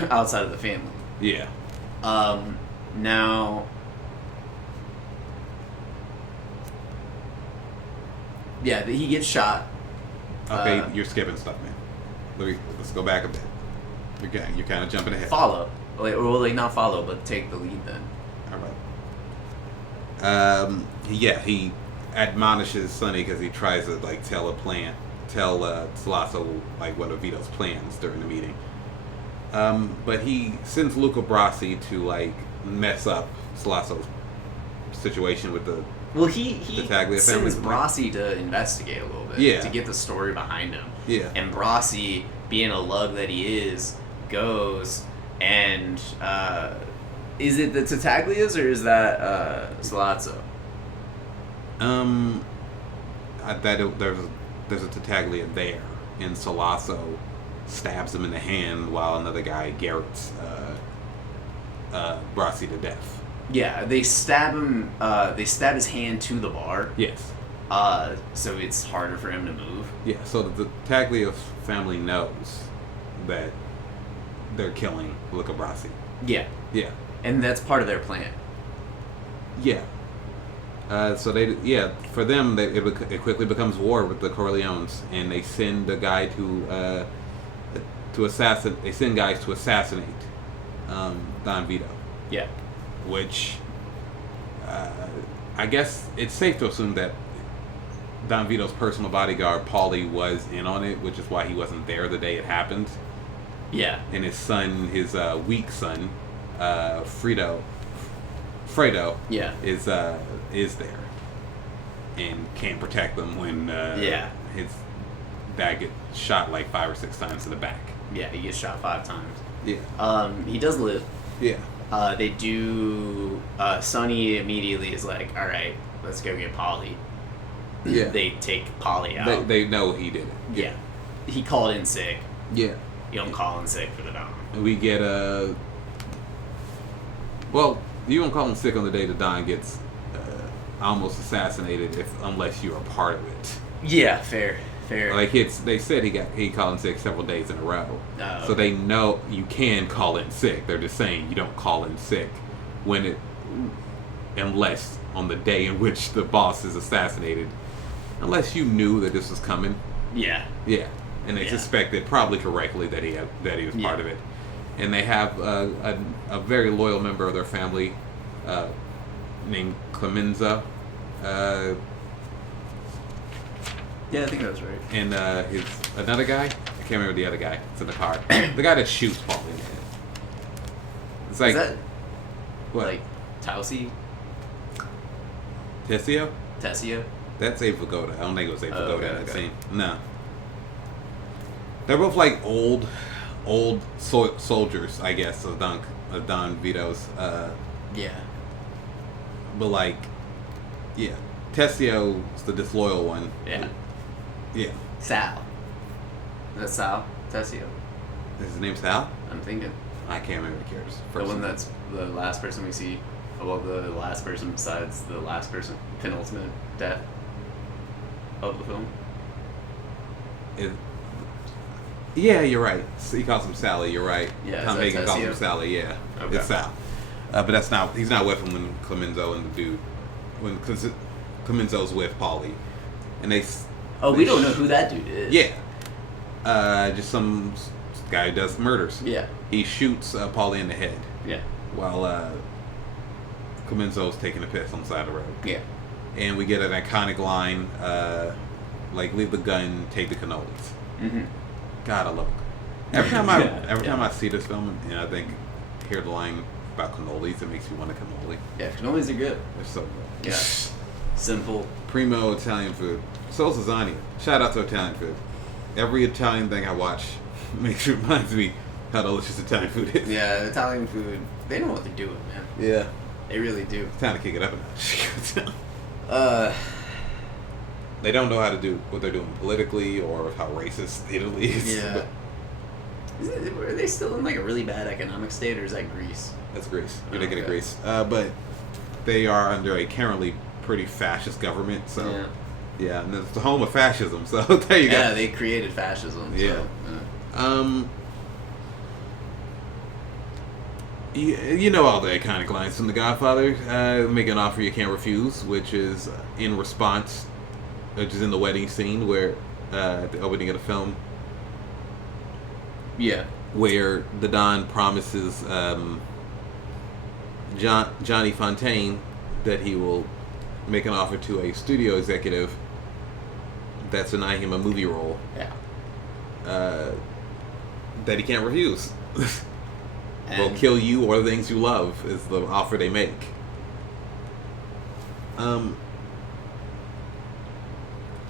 Outside of the family. Yeah. Now. Yeah, he gets shot. Okay, you're skipping stuff, man. Let's go back a bit. You're kind of jumping ahead. Follow. Or not follow, but take the lead then. All right. Yeah, he admonishes Sonny because he tries to, like, tell Salasso, like, one of Vito's plans during the meeting. But he sends Luca Brasi to, like, mess up Salasso's situation with the Well, he Tattaglia family sends Brasi to investigate a little bit. Yeah. To get the story behind him. Yeah. And Brasi, being a lug that he is, goes and is it the Tattaglias or is that Salazzo? There's a Tattaglia there, and Salazzo stabs him in the hand while another guy garrots Brasi to death. Yeah, they stab him. They stab his hand to the bar. Yes. So it's harder for him to move. Yeah. So the Tattaglia family knows that they're killing Luca Brasi. Yeah. Yeah. And that's part of their plan. Yeah. So for them, it quickly becomes war with the Corleones, and they send a guy to assassinate. They send guys to assassinate Don Vito. Yeah. Which I guess it's safe to assume that Don Vito's personal bodyguard Paulie was in on it, which is why he wasn't there the day it happened. Yeah. And his son, his weak son, Fredo, Yeah. is there and can't protect them when his dad gets shot like 5 or 6 times in the back. Yeah, he gets shot 5 times. Yeah. He does live. Yeah. They do. Sonny immediately is like, "All right, let's go get Polly." Yeah. They take Polly out. They know he did it. Yeah. He called in sick. Yeah. You don't call in sick for the Don. We get well, you don't call him sick on the day the Don gets almost assassinated, unless you're a part of it. Yeah, fair. Like they said he called in sick several days in a row. Oh, So they know you can call in sick. They're just saying you don't call in sick unless on the day in which the boss is assassinated, unless you knew that this was coming. Yeah. Yeah, and they suspected, probably correctly, that he was part of it. And they have a very loyal member of their family named Clemenza. Yeah, I think that was right. And his another guy, I can't remember the other guy. It's in the car. The guy that shoots Paul in the head. It's like Is that what? like Tausi? Tessio? Tessio? That's Abe Vigoda. I don't think it was Abe Vigoda in that okay. scene. No. They're both like old soldiers, I guess, of Don Vito's. Yeah. But like, yeah, Tessio's the disloyal one. Yeah. Yeah. Sal. That's Sal? Tessio. Is his name Sal? I'm thinking. I can't remember the character's The first one name. that's the last person we see. Well, the last person besides the last person. Penultimate death of the film. Yeah, you're right. He calls him Sally. You're right. Yeah, Tom is that Hagen calls him Tessio? Sally. Yeah, Okay. it's Sal. But that's not. He's not with him when Clemenzo and the dude. When Clemenzo's with Paulie, and they. Oh, they we don't know who that dude is. Yeah. Just some guy who does murders. Yeah. He shoots Paulie in the head Yeah. while Clemenzo's taking a piss on the side of the road. Yeah. And we get an iconic line, like "Leave the gun, take the cannolis." Mm-hmm. God, I love it. Every time I see this film, and I hear the line about cannolis, it makes me want a cannoli. Yeah, cannolis are good. They're so good. Yeah. Simple. Primo Italian food. So is lasagna. Shout out to Italian food. Every Italian thing I watch reminds me how delicious Italian food is. Yeah, Italian food. They know what they're doing, man. Yeah. They really do. It's time to kick it up a notch. They don't know how to do what they're doing politically or how racist Italy is. Yeah. Are they still in like a really bad economic state, or is that Greece? That's Greece. You're thinking of Okay. Greece. But they are under a currently pretty fascist government, so yeah, and it's the home of fascism. So there you go. Yeah, they created fascism. Yeah. So, You know all the iconic lines from The Godfather. Make an offer you can't refuse, which is in response, which is in the wedding scene where at the opening of the film, yeah. where the Don promises Johnny Fontaine that he will make an offer to a studio executive that's denying him a movie role Yeah. that he can't refuse. Will And- kill you or the things you love is the offer they make.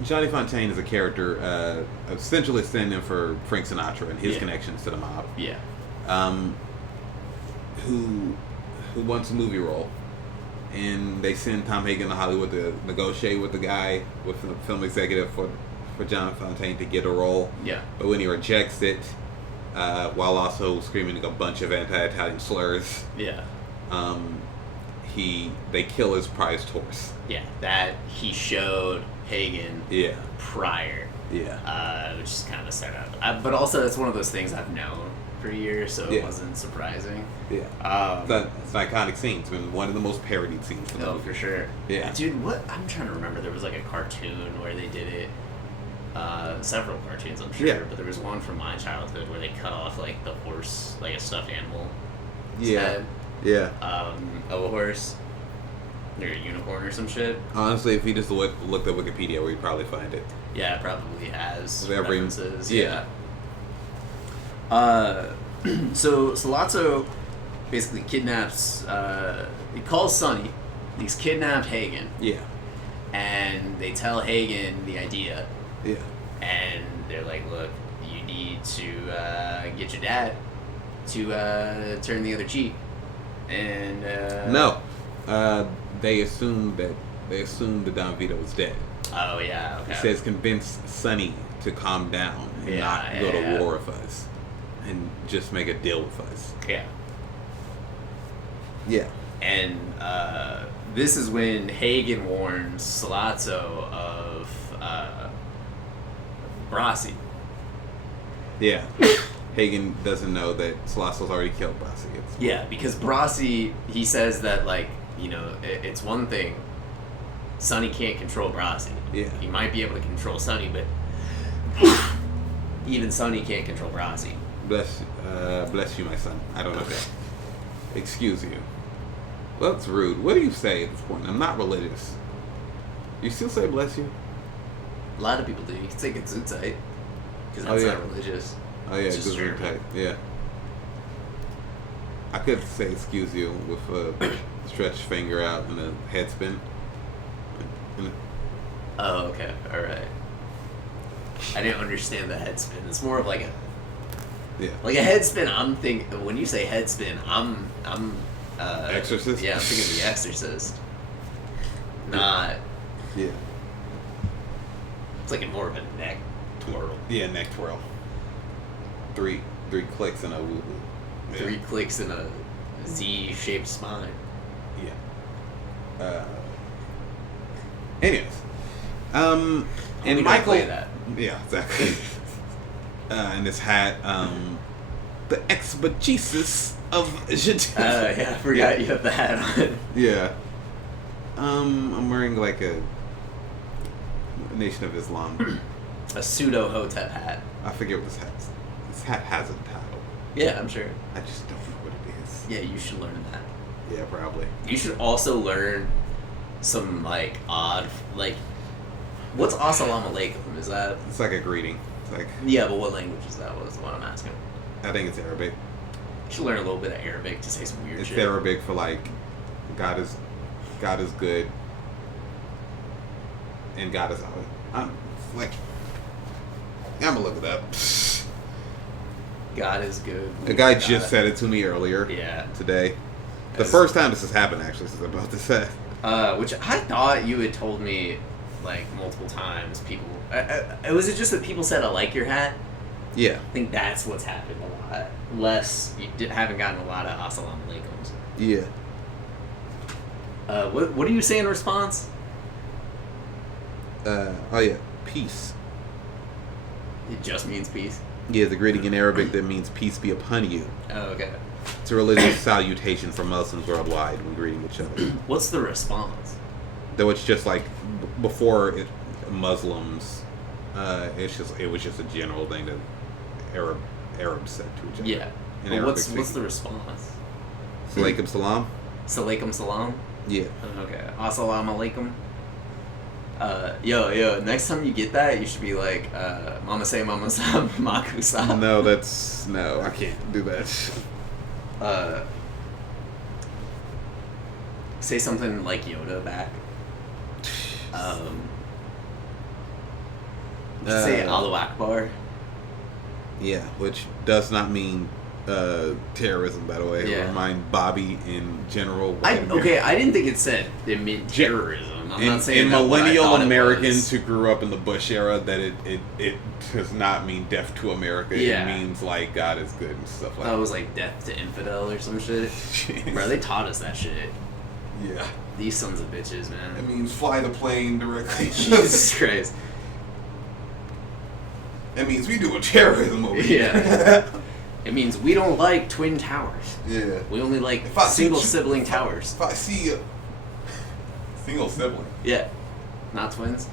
Johnny Fontaine is a character essentially standing for Frank Sinatra and his Yeah. connections to the mob. Yeah. Who wants a movie role, and they send Tom Hagen to Hollywood to negotiate with the guy, with the film executive for John Fontaine to get a role. Yeah. But when he rejects it, while also screaming a bunch of anti-Italian slurs, Yeah. they kill his prized horse. Yeah. That he showed Hagen Yeah. prior. Yeah. Which is kind of a setup. But also, it's one of those things I've known for years, so Yeah. it wasn't surprising. Yeah. It's an iconic scene. It's been one of the most parodied scenes in the Oh, movie. for sure. Yeah. Dude, what? I'm trying to remember. There was like a cartoon where they did it. Several cartoons, I'm sure. Yeah. But there was one from my childhood where they cut off like the horse, like a stuffed animal. Yeah. Head, Yeah. of a horse. Or a unicorn or some shit. Honestly, if you just looked at Wikipedia, we'd probably find it. Yeah, it probably has With every- references. yeah. So Sollozzo basically kidnaps. He calls Sonny. He's kidnapped Hagen, Yeah. and they tell Hagen the idea, Yeah. and they're like, "Look, you need to get your dad to turn the other cheek." And No. They assumed that Don Vito was dead. Oh yeah. Okay. It says convince Sonny to calm down and not go to war with us, and just make a deal with us. Yeah. Yeah. And this is when Hagen warns Sollozzo of Brasi. Yeah. Hagen doesn't know that Sollozzo's already killed Brasi. Yeah, because Brasi, he says that, like, you know, it's one thing. Sonny can't control Brasi. Yeah. He might be able to control Sonny, but even Sonny can't control Brasi. Bless you, my son. I don't know. Okay. Excuse you. Well, that's rude. What do you say at this point? I'm not religious. You still say bless you? A lot of people do. You can say Gesundheit, because Oh, that's yeah. not religious. Oh yeah, It's just good German. type. Yeah. I could say excuse you with a stretched finger out and a head spin. And Oh, okay. All right. I didn't understand the head spin. It's more of like a yeah. head spin. I'm thinking when you say head spin, I'm Exorcist? Yeah, I'm thinking The Exorcist. Not. Yeah. It's like more of a neck twirl. Yeah, neck twirl. Three clicks and a woo woo. Yeah. 3 clicks in a Z-shaped spine. Yeah. Anyways. And we don't Michael. play that. Yeah, exactly. And his hat, the exegesis of Yeah, I forgot you have the hat on. Yeah. I'm wearing like a Nation of Islam. A pseudo Hotep hat. I forget what this hat is. This hat has a title. Yeah, I'm sure. I just don't know what it is. Yeah, you should learn that. Yeah, probably. You should also learn some like odd like. What's Assalamu alaikum? Is that? It's like a greeting. It's like, Yeah, but what language is that? Was what I'm asking. I think it's Arabic. You should learn a little bit of Arabic to say some weird It's shit. Arabic for like, God is good, and God is out. I'm like, I'm gonna look it up. God is good. A guy God. just said it to me earlier. Yeah. Today. The As- first time this has happened, actually, since I'm about to say. Which I thought you had told me like multiple times. People, was it just that people said I like your hat? Yeah. I think that's what's happened a lot. Less, you haven't gotten a lot of Assalamu alaikums. Yeah. What do you say in response? Oh yeah. Peace. It just means peace. Yeah, the greeting in Arabic that means peace be upon you. Oh, okay. It's a religious salutation for Muslims worldwide when greeting each other. What's the response? Though it's just like before Muslims, it was just a general thing that Arabs said to each other. Yeah. In But Arabic what's speaking. the response? Salaikum salam. Salaikum salam. Yeah. Okay. Assalamu alaikum. Yo, next time you get that, you should be like, mama say, maku sa. No, I can't do that. Say something like Yoda back. Say Allahu Akbar. Yeah, which does not mean terrorism, by the way. Yeah. Remind Bobby in general. I didn't think it said it meant terrorism. I'm not saying in that what I millennial thought it Americans was. who grew up in the Bush era, that it does not mean death to America. Yeah. It means like God is good and stuff like That that. was like death to infidel or some shit. Bro, they taught us that shit. Yeah. These sons of bitches, It man. means fly the plane directly. Jesus Christ. It means we do a terrorism over here. Yeah. It means we don't like twin towers. Yeah. We only like If I see single two- sibling towers. If I see a single sibling. Yeah. Not twins?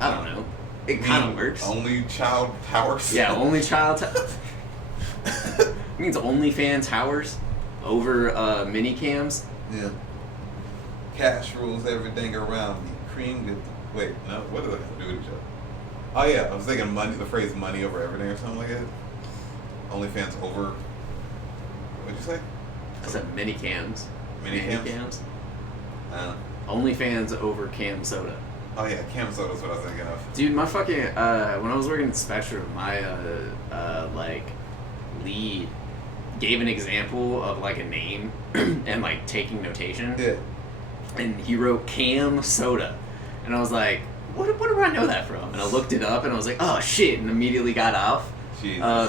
I don't know. It kind of works. Only child towers. Yeah, only child towers. It means OnlyFans towers over mini cams. Yeah. Cash rules everything around me. Cream with. Wait, no. What does that have to do with each other? Oh yeah, I was thinking money. The phrase "money over everything" or something like that. OnlyFans over. What'd you say? I said mini cams. Mini cams? OnlyFans over cam soda. Oh yeah, cam soda's what I was thinking of. Dude, my fucking when I was working at Spectrum, my like lead gave an example of like a name and like taking notation. Yeah. And he wrote cam soda. And I was like, what do I know that from? And I looked it up and I was like, oh shit, and immediately got off. Jesus. I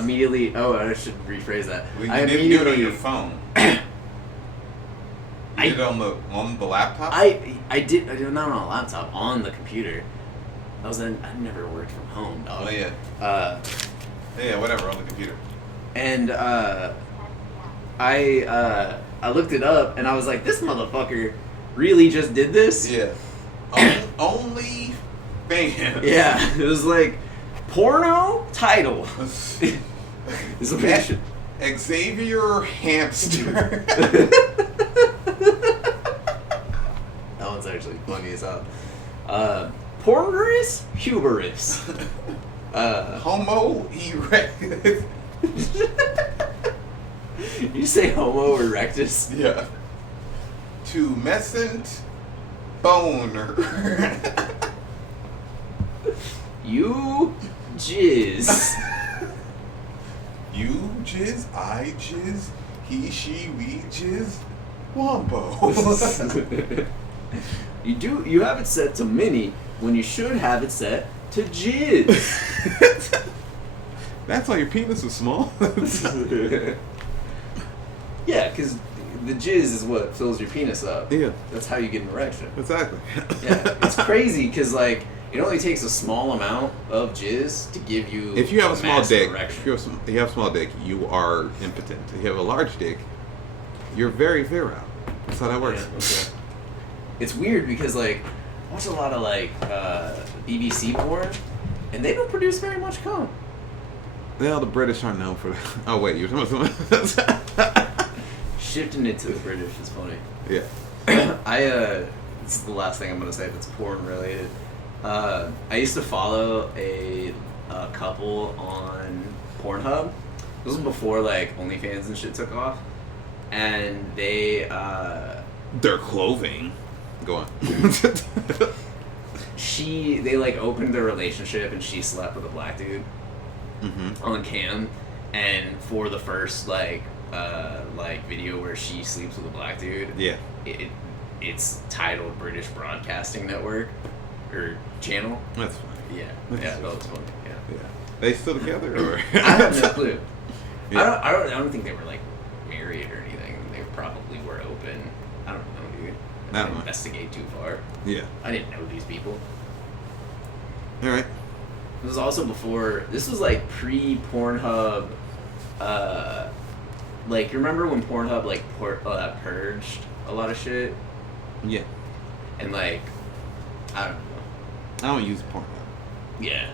should rephrase that. Well, you I didn't do it on immediately your phone. You did it on the laptop? I did not on a laptop, on the computer. I never worked from home, dog. Oh yeah. Yeah, whatever, on the computer. And I looked it up and I was like, this motherfucker really just did this? Yeah. Only fans. Yeah. It was like porno title. Is a passion. Xavier Hamster. That one's actually funny as hell. Pornerous hubris. Homo erectus. You say homo erectus? Yeah. Tumescent boner. You jizz. You jizz, I jizz, he, she, we jizz, wombo. You have it set to mini when you should have it set to jizz. That's why your penis is small. Yeah, because the jizz is what fills your penis up. Yeah. That's how you get an erection. Exactly. Yeah, it's crazy because like it only takes a small amount of jizz to give you. If you have a small massive dick, erection. if you have a small dick, you are impotent. If you have a large dick, you're very virile. That's how that works. Yeah, okay. It's weird because like I watch a lot of like BBC porn, and they don't produce very much cum. Well, the British aren't known for that. Oh wait, you're talking about something. Shifting it to the British is funny. Yeah. This is the last thing I'm gonna say that's porn related. I used to follow a couple on Pornhub. This was before like OnlyFans and shit took off, and they Their clothing. Go on. they like opened their relationship and she slept with a black dude on cam, and for the first like video where she sleeps with a black dude, Yeah. it's titled British Broadcasting Network or channel. That's funny. Yeah, That's yeah, that was funny. Yeah, Yeah. They still together or? I have no clue. Yeah. I don't think they were like married or anything. They probably were open. I don't know, dude. I I don't didn't know. investigate too far. Yeah. I didn't know these people. All right. This was also before. This was like pre-Pornhub. Like you remember when Pornhub like purged a lot of shit, Yeah. and like I don't know. I don't use Pornhub. Yeah.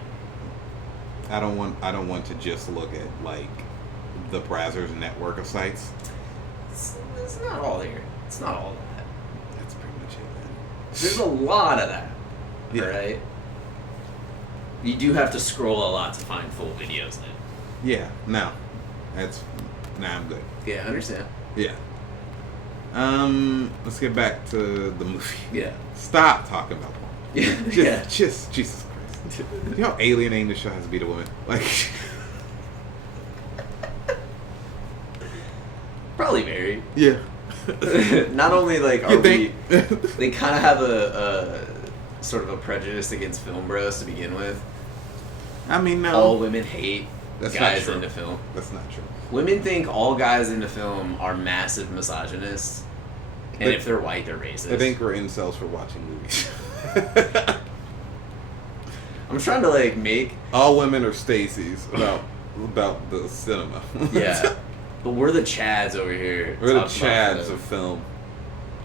I don't want to just look at like the browser's network of sites. It's not all there. It's not all that. That's pretty much it, man. There's a lot of that. Yeah. Right? You do have to scroll a lot to find full videos then. Yeah. No. I'm good. Yeah, I understand. Yeah. Let's get back to the movie. Yeah. Stop talking about porn. Yeah. Just Jesus Christ. You know how alienating this show has to be to women? Like, Probably very. yeah. Not only like are You we, think? they kind of have a sort of a prejudice against film bros to begin with. I mean, no. All women hate That's not guys true. into film. That's not true. Women think all guys into film are massive misogynists, and But- if they're white, they're racist. I think we're incels for watching movies. I'm trying to like make All women are Stacy's about the cinema. yeah, but we're the Chads over here. We're the talking about Chads of film.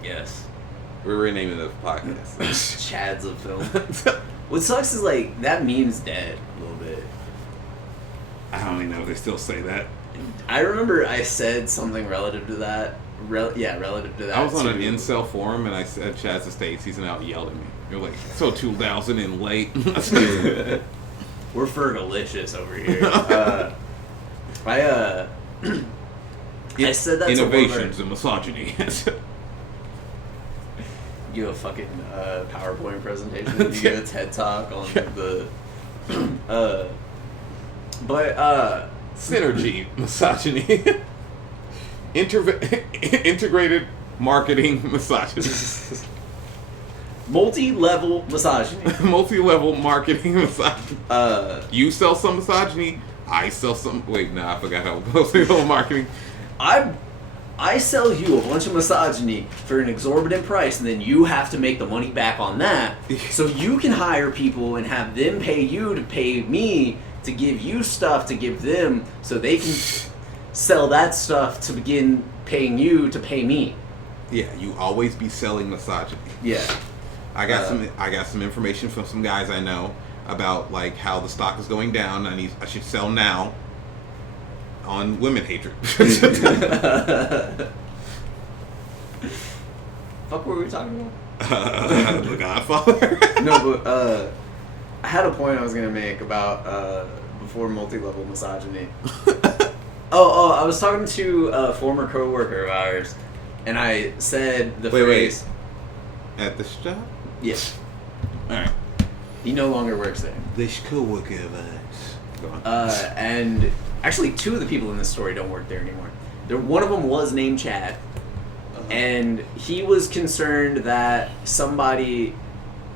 yes, We're renaming the podcast. Chads of film. What sucks is like that meme's dead a little bit. I don't even know if they still say that. I remember I said something relative to that. Relative to that. I was on an to- incel forum and I said Chad's the Stacy's and out yelled at me. You're like, so 2000 and late. We're Fergalicious over here. I said that Innovations to and misogyny. you have a fucking PowerPoint presentation. You give a TED talk on the. Synergy, misogyny. Integrated marketing misogyny. Multi-level misogyny. Multi-level marketing misogyny. You sell some misogyny. I sell some. Wait, nah, I forgot how multi-level marketing. I sell you a bunch of misogyny for an exorbitant price, and then you have to make the money back on that, so you can hire people and have them pay you to pay me to give you stuff to give them, so they can sell that stuff to begin paying you to pay me. Yeah, you always be selling misogyny. Yeah. I got some information from some guys I know about like how the stock is going down. I should sell now on women hatred. Fuck, what were we talking about? The Godfather. No, but I had a point I was gonna make about before multi-level misogyny. I was talking to a former coworker of ours, and I said the phrase. At this job? Yes. Alright. He no longer works there. This coworker of ours. Go on. And actually, two of the people in this story don't work there anymore. One of them was named Chad, and he was concerned that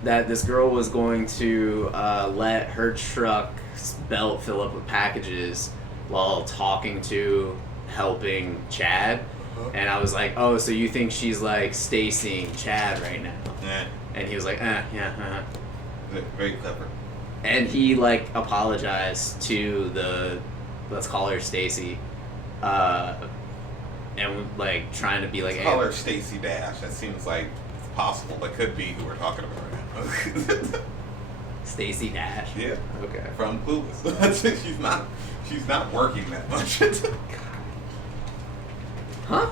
this girl was going to let her truck's belt fill up with packages while talking to helping Chad. And I was like, oh, so you think she's like Stacy Chad right now? Yeah. And he was like, yeah. Very clever. And he like apologized to the, let's call her Stacy, and like trying to be like, Call her Stacy Dash. That seems like it's possible. That could be who we're talking about right now. Stacy Dash. Yeah. Okay. From Clueless. She's not working that much. Huh?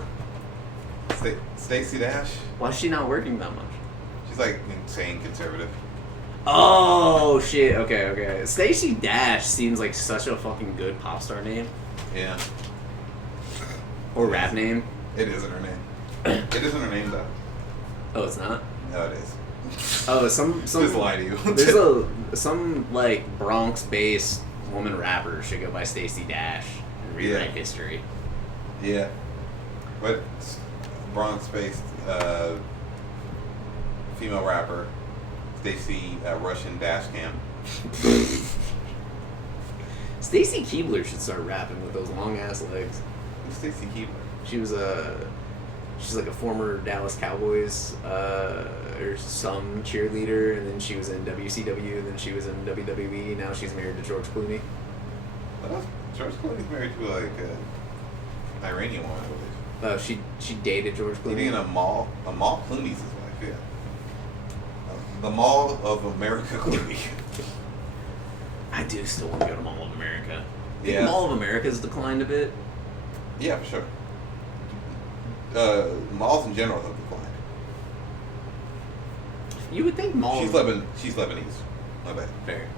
Stacy Dash. Why is she not working that much? She's like insane conservative. Oh shit. Okay. Stacy Dash seems like such a fucking good pop star name Yeah. or rap name. It isn't her name. It isn't her name though. Oh, it's not. No, it is. Oh, some Just lie to you. There's some like Bronx-based woman rapper should go by Stacy Dash and rewrite history. Yeah. What Bronx-based female rapper Stacy Russian Dashcam. Stacy Keibler should start rapping with those long ass legs. Who's Stacy Keibler? She's like a former Dallas Cowboys or some cheerleader, and then she was in WCW, and then she was in WWE. Now she's married to George Clooney. Well, George Clooney's married to like an Iranian woman, I believe. Oh, she dated George You Clooney. thinking Amal Clooney's his wife, yeah. The Mall of America Clooney. I do still want to go to Mall of America. Think Yeah. Mall of America's declined a bit. Yeah, for sure. Malls in general have declined. You would think Mall. She's Lebanese. My bad. Fair.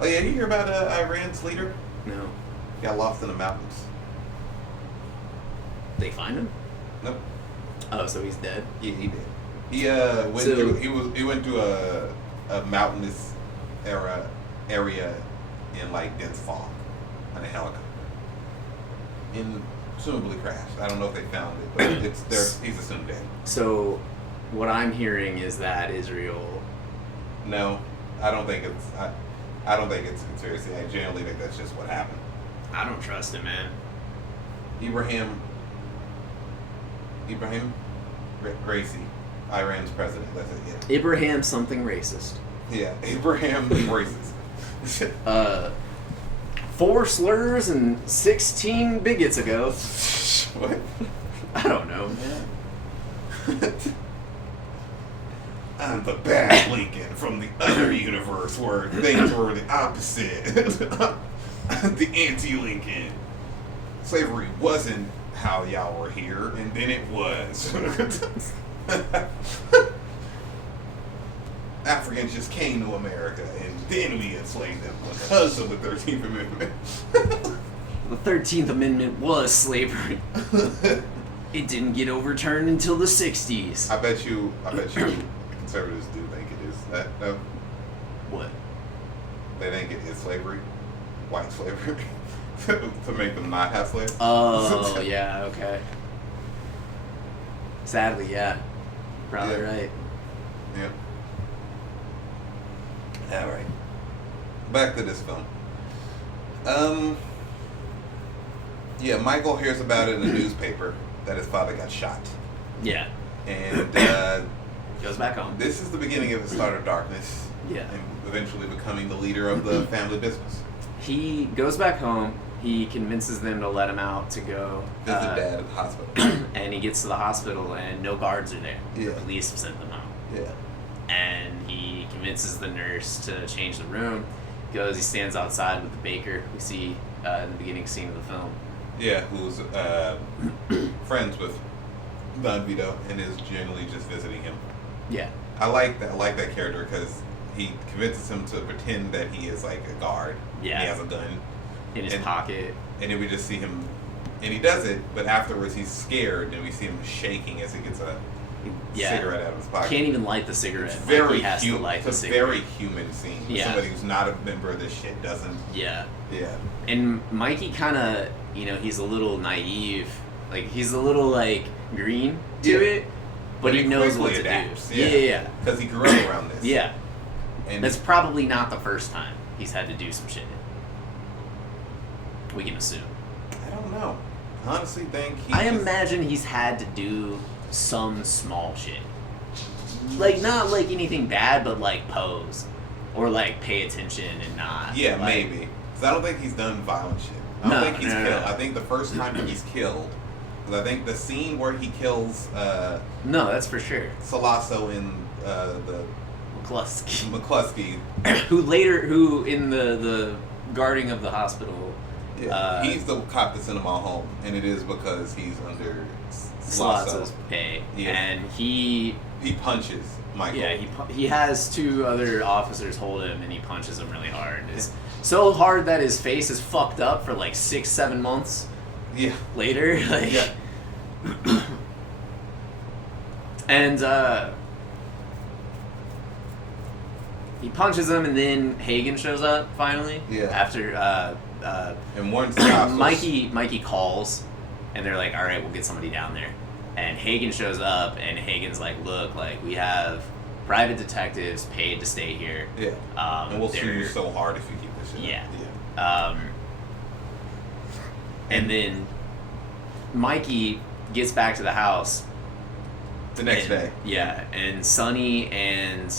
Oh yeah, you hear about Iran's leader? No. Got lost in the mountains. They find him? Nope. Oh, so he's dead? Yeah, he did. He went So- through. He went through a mountainous area in like dense fog on a helicopter. And presumably crashed. I don't know if they found it, but he's assumed dead. So, what I'm hearing is that Israel. No, I don't think it's. I don't think it's conspiracy. I genuinely think that's just what happened. I don't trust him, man. Ibrahim Raisi, Iran's president. That's it. Yeah. Ibrahim something racist. Yeah, Ibrahim racist. 4 slurs and 16 bigots ago. What? I don't know, man. I'm the bad Lincoln from the other universe where things were the opposite. The anti-Lincoln. Slavery wasn't how y'all were here, and then it was. Africans just came to America, and then we enslaved them because of the 13th Amendment. The 13th Amendment was slavery. It didn't get overturned until the 60s. I bet you conservatives do think it is that, no? What? They think it is slavery? White slavery? To make them not have slaves? Oh, yeah, okay. Sadly, yeah. Probably Yeah. right. Yeah. All right. Back to this film. Yeah, Michael hears about it in the newspaper that his father got shot. Yeah. And Goes back home. this is the beginning of the start of darkness. Yeah. And eventually becoming the leader of the family business. He goes back home. He convinces them to let him out to go Visit dad at the hospital. and he gets to the hospital and no guards are there. Yeah. The police have sent them out. Yeah. And he convinces the nurse to change the room. He stands outside with the baker we see in the beginning scene of the film. Yeah, who's friends with Don Vito and is generally just visiting him. Yeah. I like that character because he convinces him to pretend that he is like a guard. Yeah. And he has a gun. In his pocket. And then we just see him, and he does it, but afterwards he's scared, and we see him shaking as he gets a cigarette out of his pocket. Can't even light the cigarette. It's very he has to light the It's a cigarette. very human scene. Yeah. Somebody who's not a member of this shit doesn't. Yeah. Yeah. And Mikey kind of, he's a little naive. Like, he's a little, like, green to Yeah. it, but he knows what to adapts. do. Yeah. Because he grew up around this. Yeah. And That's probably not the first time he's had to do some shit. We can assume. I don't know. I honestly think I imagine he's had to do some small shit. Like, not like anything bad, but like pose. Or like pay attention and not. Yeah, like, maybe. Because I don't think he's done violent shit. I don't think he's no. killed. I think the first time he's killed, because I think the scene where he kills No, that's for sure. Salasso in the McCluskey. McCluskey. who in the guarding of the hospital. Yeah, he's the cop that sent him all home, and it is because he's under Salasso's pay. Yeah. And he punches Michael. Yeah, he has 2 other officers hold him, and he punches him really hard. It's so hard that his face is fucked up for like 6-7 months. Yeah. Later, like. Yeah. And he punches him, and then Hagen shows up finally. Yeah. After and once the cops Mikey calls, and they're like, "All right, we'll get somebody down there." And Hagen shows up, and Hagen's like, "Look, like we have private detectives paid to stay here. Yeah. And we'll sue you so hard if you keep this shit Yeah. up." Yeah. And then Mikey gets back to the house The next day. Yeah, and Sonny and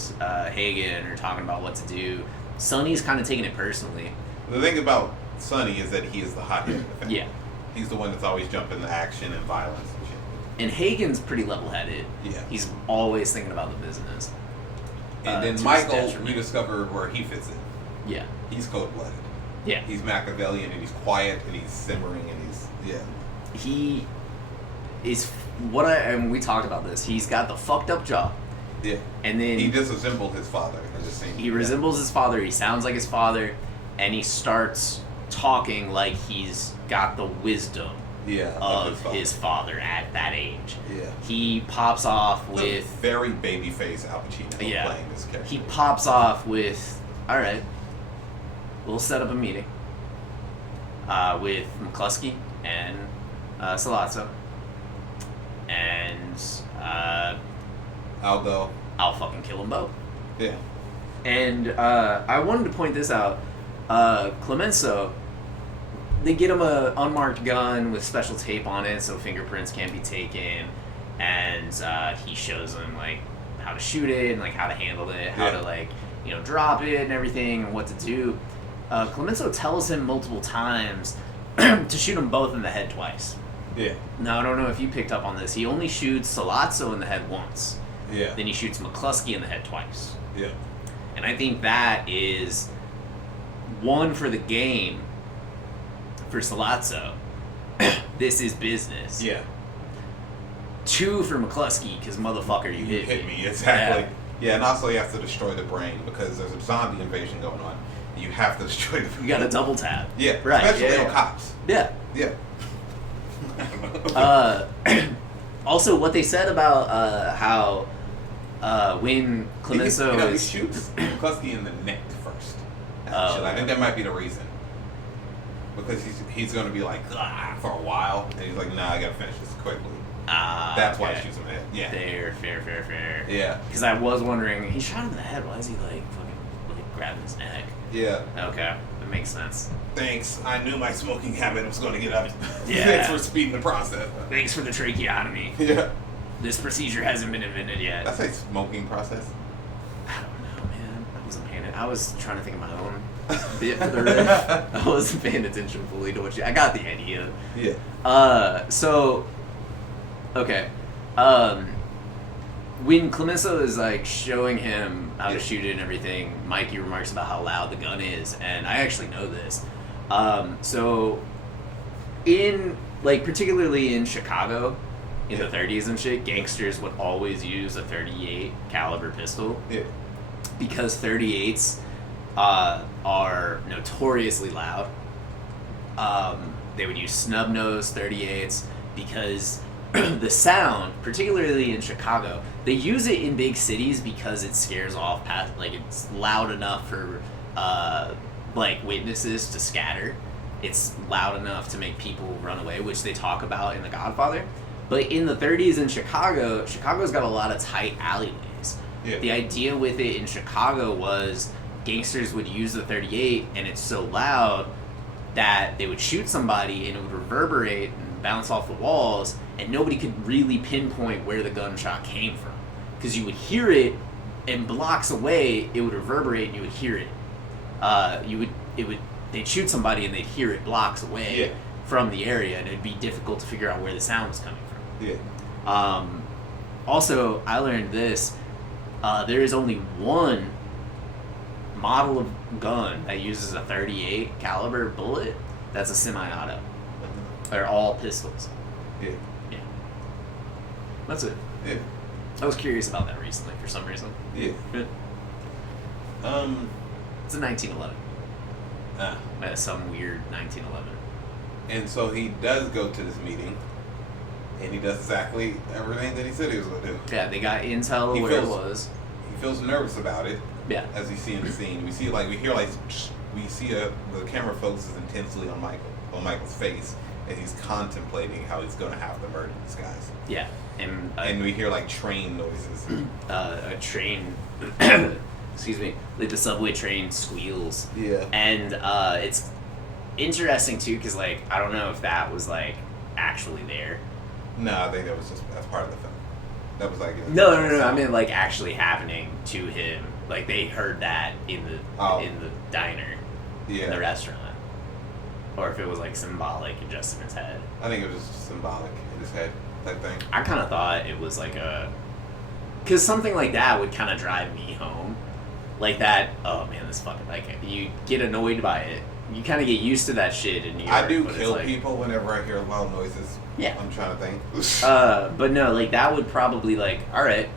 Hagen are talking about what to do. Sonny's kind of taking it personally. The thing about Sonny is that he is the hothead of the family. Yeah. He's the one that's always jumping to action and violence and shit. And Hagen's pretty level-headed. Yeah. He's always thinking about the business. And to then his Michael, detriment. we discover where he fits in. Yeah. He's cold-blooded. Yeah. He's Machiavellian, and he's quiet, and he's simmering, and he's He is and we talked about this. He's got the fucked up jaw. Yeah. And then he disassembled his father in the scene. He resembles his father. He sounds like his father, and he starts talking like he's got the wisdom of his father at that age. Yeah. He pops off with very baby face Al Pacino playing this character. He pops off with all right, we'll set up a meeting with McCluskey and Salazzo, and I'll go. I'll fucking kill them both. Yeah. And I wanted to point this out. Clemenceau, they get him a unmarked gun with special tape on it so fingerprints can't be taken, and he shows them like how to shoot it and like how to handle it, how to like drop it and everything and what to do. Clemenceau tells him multiple times to shoot them both in the head twice. Yeah. Now I don't know if you picked up on this. He only shoots Salazzo in the head once. Yeah. Then he shoots McCluskey in the head twice. Yeah. And I think that is one for the game for Salazzo. This is business. Yeah. Two for McCluskey, because motherfucker, you hit me. Exactly. Yeah, and also you have to destroy the brain because there's a zombie invasion going on. You have to destroy the brain. You got to double tap. Yeah. Right. Especially on cops. Yeah. Yeah. Also, what they said about how when Clemenceau he shoots McCluskey in the neck first. Oh, I think that might be the reason. Because he's going to be like, for a while, and he's like, nah, I got to finish this quickly. That's why he shoots him in the head. Yeah. Fair. Yeah. Because I was wondering, he shot him in the head. Why is he like fucking like grabbing his neck? Yeah. Okay, that makes sense. Thanks. I knew my smoking habit was going to get up. Yeah. Thanks for speeding the process. Thanks for the tracheotomy. Yeah. This procedure hasn't been invented yet. That's a smoking process. I don't know, man. I wasn't paying it. I was trying to think of my own bit for the riff. I wasn't paying attention fully to what I got the idea. Yeah. So, okay. When Clemenceau is like showing him how to shoot it and everything, Mikey remarks about how loud the gun is, and I actually know this. So, in like particularly in Chicago, in the 30s and shit, gangsters would always use a 38 caliber pistol. Yeah. Because 38s are notoriously loud. They would use snub-nosed 38s because the sound, particularly in Chicago, they use it in big cities because it scares off past, like it's loud enough for like witnesses to scatter. It's loud enough to make people run away, which they talk about in The Godfather. But in the 30s in Chicago, Chicago's got a lot of tight alleyways. Yeah. The idea with it in Chicago was gangsters would use the 38 and it's so loud that they would shoot somebody and it would reverberate and bounce off the walls and nobody could really pinpoint where the gunshot came from. Because you would hear it and blocks away it would reverberate and you would hear it. They'd shoot somebody and they'd hear it blocks away from the area and it'd be difficult to figure out where the sound was coming from. Yeah. Also, I learned this. There is only one model of gun that uses a 38 caliber bullet. That's a semi-auto. They're all pistols. Yeah. Yeah. That's it. Yeah. I was curious about that recently for some reason. Yeah. Good. It's a 1911. Some weird 1911. And so he does go to this meeting, and he does exactly everything that he said he was going to do. Yeah, they got intel where it was. He feels nervous about it. Yeah. As we see in the scene, we see the camera focuses intensely on Michael's face, and he's contemplating how he's going to have to murder these guys. Yeah, and we hear like train noises. A train. Excuse me, like the subway train squeals. Yeah. And it's interesting too, because like I don't know if that was like actually there. No, I think that's part of the film. That was like No. I mean like actually happening to him. Like they heard that in the diner, in the restaurant, or if it was like symbolic and just in his head. I think it was just symbolic in his head type thing. I kind of thought it was like because something like that would kind of drive me home. Like that, oh man, this fucking, like, you get annoyed by it. You kind of get used to that shit in New York. I do kill people whenever I hear loud noises. Yeah. I'm trying to think. But no, like, that would probably, like, alright,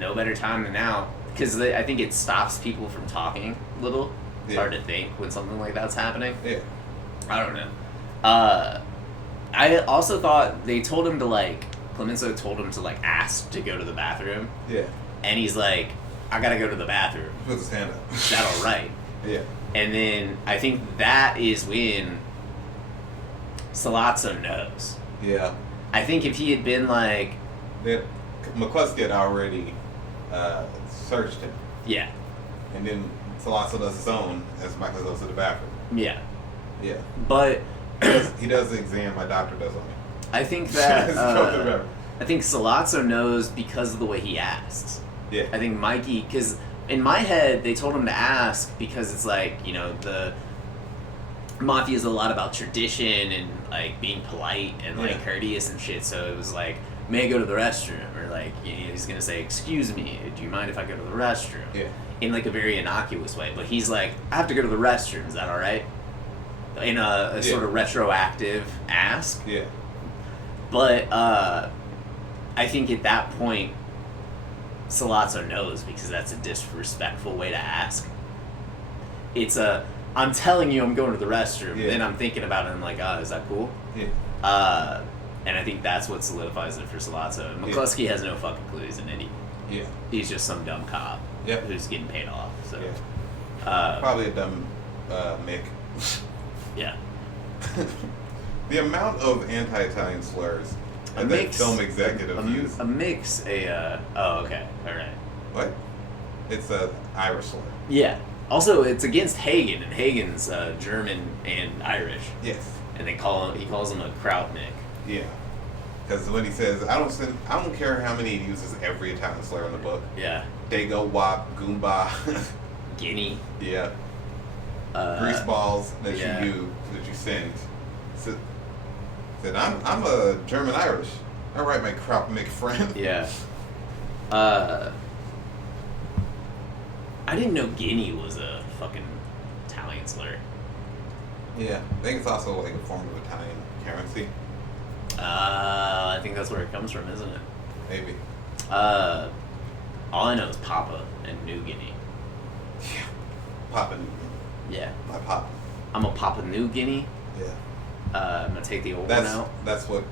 no better time than now. Because I think it stops people from talking a little. It's hard to think when something like that's happening. Yeah. I don't know. I also thought they told him to, like, Clemenceau told him to, like, ask to go to the bathroom. Yeah. And he's like, I gotta go to the bathroom. Puts his hand up. Is that all right? Yeah. And then I think that is when Sollozzo knows. Yeah. I think if he had been like, McCluskey had already searched him, yeah, and then Sollozzo does his own as Michael goes to the bathroom. yeah, Yeah. but He does the exam my doctor does on me. I think that Go to the bathroom. I think Sollozzo knows because of the way he asks. Yeah. I think Mikey, because in my head they told him to ask because it's like, you know, the Mafia is a lot about tradition and like being polite and like Yeah. courteous and shit. So it was like, may I go to the restroom? Or like, you know, he's gonna say, excuse me, do you mind if I go to the restroom? Yeah. In like a very innocuous way, but he's like, I have to go to the restroom. Is that all right? In a sort of retroactive ask. Yeah. But I think at that point, Sollozzo knows because that's a disrespectful way to ask. It's a, I'm telling you I'm going to the restroom, Yeah. then I'm thinking about it and I'm like, oh, is that cool? Yeah. And I think that's what solidifies it for Sollozzo. McCluskey has no fucking clue, he's an idiot. Yeah. He's just some dumb cop Yep. who's getting paid off. So, Yeah. Probably a dumb Mick. yeah. The amount of anti-Italian slurs A that mix- film executive used. A mix, oh, okay, alright. What? It's a Irish slur. Yeah. Also, it's against Hagen, and Hagen's German and Irish. Yes. And he calls him a Krautnik. Yeah. Because when he says, I don't care how many he uses every Italian slur in the book. Yeah. Dago, wop, goomba. Guinea. Yeah. Grease balls that yeah. you send. Said I'm a German Irish. All right, my Krautnik friend. Yeah. I didn't know Guinea was a fucking Italian slur. Yeah. I think it's also like a form of Italian currency. I think that's where it comes from, isn't it? Maybe. All I know is Papa and New Guinea. Yeah. Papa New Guinea. Yeah. My Papa. I'm a Papa New Guinea. Yeah. I'm gonna take the old one out. That's what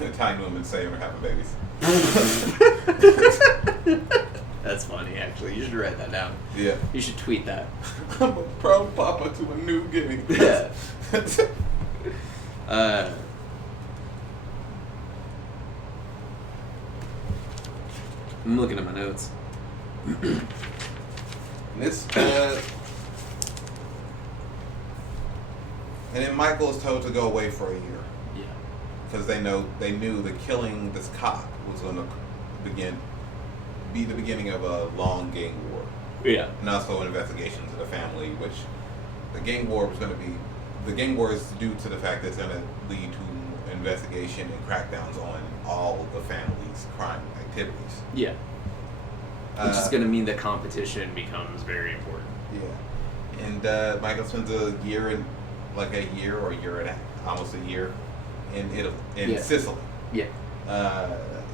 Italian women say when they're having babies. That's funny, actually. You should write that down. Yeah. You should tweet that. I'm a proud papa to a New Guinea. Yeah. I'm looking at my notes. This and then Michael is told to go away for a year Yeah. because they knew that killing this cop was going to be the beginning of a long gang war, Yeah. and also an investigation to the family, which the gang war is due to the fact that it's going to lead to investigation and crackdowns on all the family's crime activities. Yeah. Which is going to mean that competition becomes very important. Yeah, and Michael spends a year and almost a year in Italy, Yeah. Sicily. Yeah.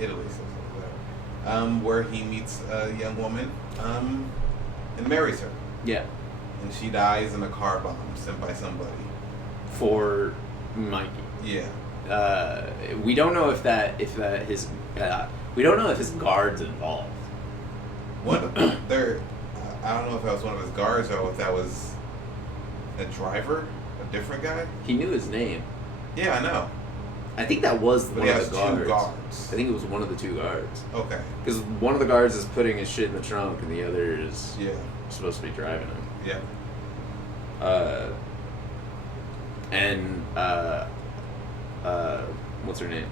Italy, Sicily, whatever. Where he meets a young woman, and marries her, Yeah. and she dies in a car bomb sent by somebody. For Mikey. Yeah. We don't know if we don't know if his guard's involved. I don't know if that was one of his guards or if that was a driver, a different guy. He knew his name. Yeah, I know. I think that was But one he of has the two guards. guards. I think it was one of the two guards. Okay. Because one of the guards is putting his shit in the trunk, and the other is Yeah. supposed to be driving him. Yeah. What's her name?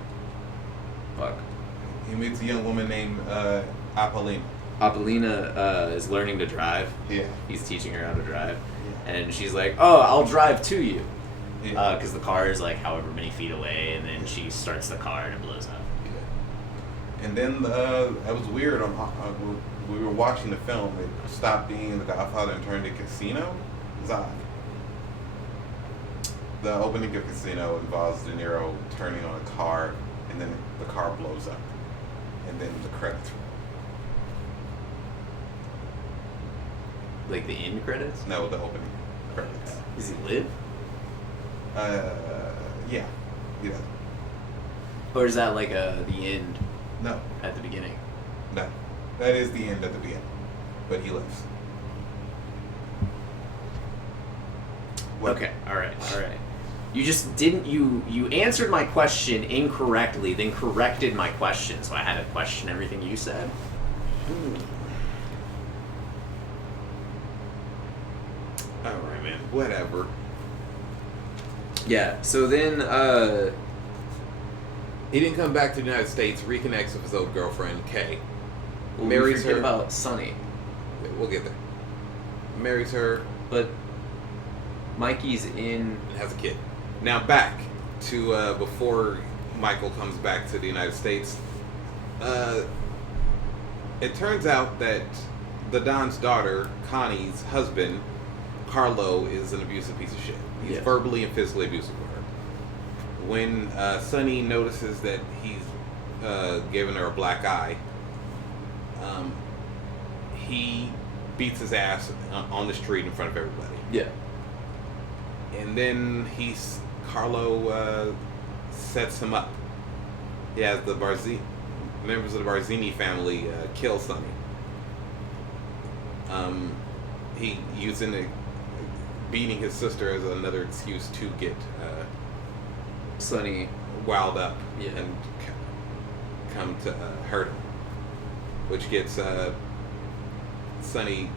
Fuck. He meets a young woman named Apollina. Apollina is learning to drive. Yeah. He's teaching her how to drive. Yeah. And she's like, oh, I'll drive to you. Yeah. Because the car is like however many feet away, and then she starts the car and it blows up. Yeah. And then that was weird. We were watching the film. It stopped being The Godfather and turned to Casino. It's odd. The opening of Casino involves De Niro turning on a car, and then the car blows up, and then the credits. Like the end credits? No, the opening credits. Does he live? Yeah. Yeah. Or is that like the end No. at the beginning? No. That is the end of the beginning. But he lives. What? Okay, alright. You just didn't, you answered my question incorrectly, then corrected my question, so I had to question everything you said. Alright, man. Whatever. Yeah, so then, He didn't come back to the United States, reconnects with his old girlfriend, Kay. we Marries forget her. about Sonny, We'll get there. Marries her but Mikey's in, and has a kid. Now back to before Michael comes back to the United States. It turns out that the Don's daughter, Connie's husband, Carlo, is an abusive piece of shit. He's Yeah. verbally and physically abusive with her. When Sonny notices that he's giving her a black eye, he beats his ass on the street in front of everybody. yeah, And then Carlo sets him up. He has the members of the Barzini family kill Sonny. He using beating his sister as another excuse to get Sonny, wound up Yeah. and come to hurt him, which gets Sonny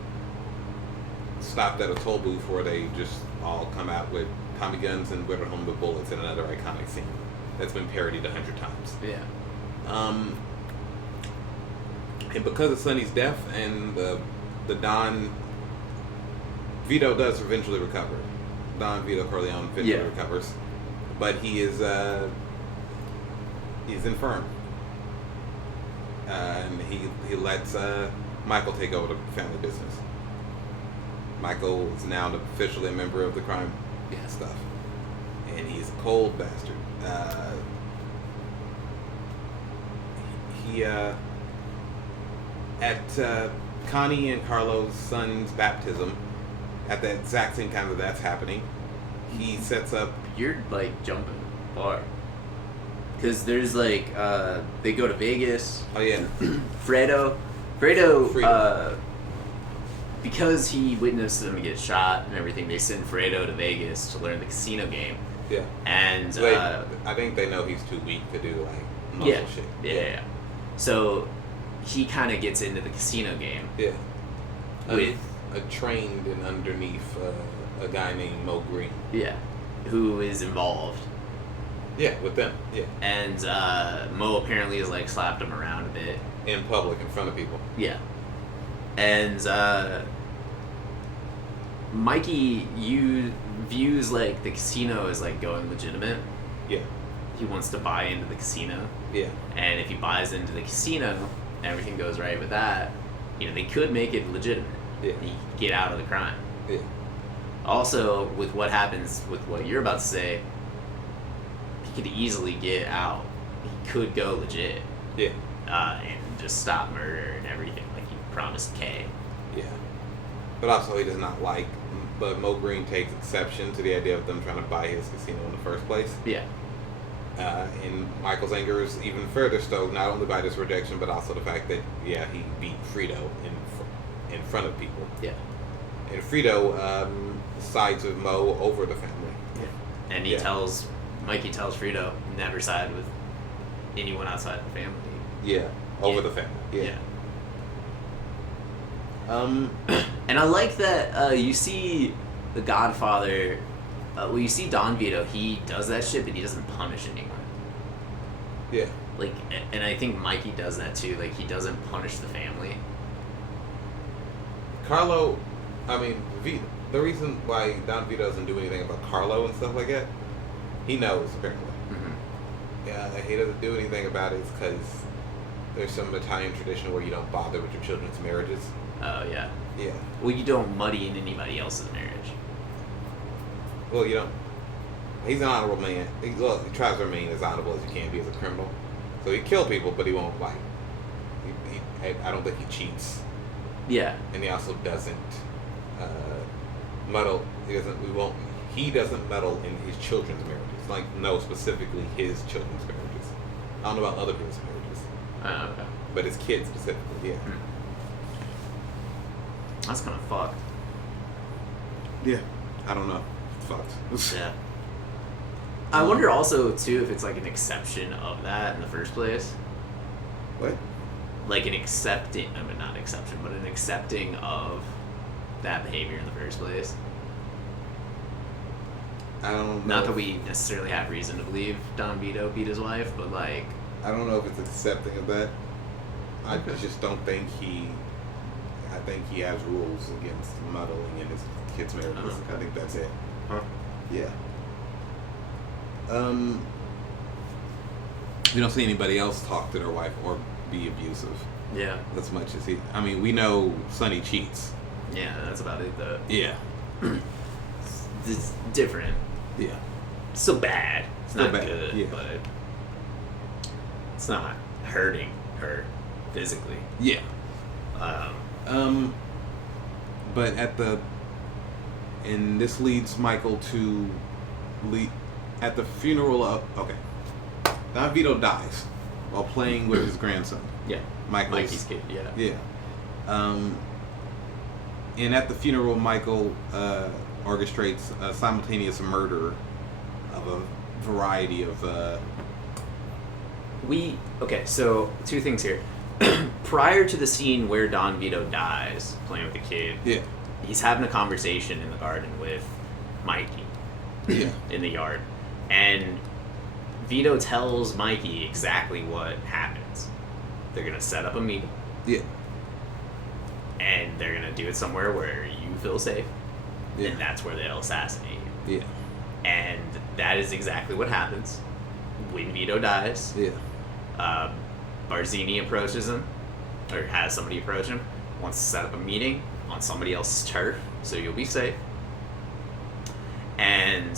stopped at a toll booth where they just all come out with Tommy guns and whittle home with bullets in another iconic scene that's been parodied 100 times. yeah, And because of Sonny's death and the Don, Vito does eventually recover. Don Vito Corleone eventually Yeah. recovers, but he's infirm, and he lets Michael take over the family business. Michael is now officially a member of the crime stuff, and he's a cold bastard. He at Connie and Carlo's son's baptism, at the exact same time that's happening, he sets up. you're like jumping far. Because there's like, they go to Vegas, Oh yeah, Fredo, Fredo. Because he witnessed them get shot and everything, they send Fredo to Vegas to learn the casino game. yeah. And, So I think they know he's too weak to do like muscle yeah, shit. yeah. So he kind of gets into the casino game Yeah. with, trained and underneath a guy named Mo Green. yeah, who is involved. Yeah, with them. Yeah, And Mo apparently has like slapped him around a bit. in public, in front of people. Yeah. And Mikey views like the casino as like going legitimate. Yeah, He wants to buy into the casino. yeah, And if he buys into the casino and everything goes right with that, you know, they could make it legitimate. Yeah. He could get out of the crime. yeah, Also, with what happens with what you're about to say, he could easily get out. He could go legit yeah, and just stop murder and everything like he promised Kay. yeah. But also, he does not like. But Mo Green takes exception to the idea of them trying to buy his casino in the first place. Yeah. And Michael's anger is even further stoked, not only by this rejection, but also the fact that he beat Fredo in front of people. Yeah. And Fredo sides with Mo over the family. Yeah. And Yeah. Mikey tells Fredo, never side with anyone outside the family. Yeah, over Yeah. the family. Yeah. And I like that you see the Godfather, you see Don Vito, he does that shit, but he doesn't punish anyone. Yeah. Like, and I think Mikey does that too. Like, he doesn't punish the family. Carlo, I mean, the reason why Don Vito doesn't do anything about Carlo and stuff like that, he knows, apparently. Mm-hmm. Yeah, he doesn't do anything about it because there's some Italian tradition where you don't bother with your children's marriages. Oh, yeah. Yeah. Well, you don't muddy in anybody else's marriage. Well, you don't. He's an honorable man. He tries to remain as honorable as he can be as a criminal. So he kill people, but he won't, like, I don't think he cheats. Yeah. And he also doesn't meddle. He doesn't meddle in his children's marriages. Like, no, specifically his children's marriages. I don't know about other people's marriages, Okay. but his kids specifically, yeah. That's kind of fucked. Yeah, I don't know. Fucked. Yeah. I wonder also too if it's like an exception of that in the first place. What? Like an accepting, I mean not exception, but an accepting of that behavior in the first place. I don't know. Not that we necessarily have reason to believe Don Vito beat his wife, but like... I don't know if it's accepting of that. I just don't think he... I think he has rules against meddling in his kids' marriages. I think that's it. Huh? Yeah. We don't see anybody else talk to their wife or be abusive Yeah. as much as he... I mean, we know Sonny cheats. Yeah, that's about it though. Yeah. It's different. Yeah. Still bad. It's Still not bad, good, yeah. but it's not hurting her physically. Yeah. Um, But and this leads Michael to at the funeral of, okay, Don Vito dies while playing with his grandson. yeah. Mikey's kid, yeah. Yeah. And at the funeral, Michael orchestrates a simultaneous murder of a variety of. Okay, so two things here. Prior to the scene where Don Vito dies, playing with the kid, Yeah. he's having a conversation in the garden with Mikey Yeah. in the yard. And Vito tells Mikey exactly what happens. They're going to set up a meeting, Yeah. and they're going to do it somewhere where you feel safe, Yeah. and that's where they'll assassinate you. Yeah. And that is exactly what happens when Vito dies. Yeah. Barzini approaches him, or has somebody approach him, wants to set up a meeting on somebody else's turf, so you'll be safe. And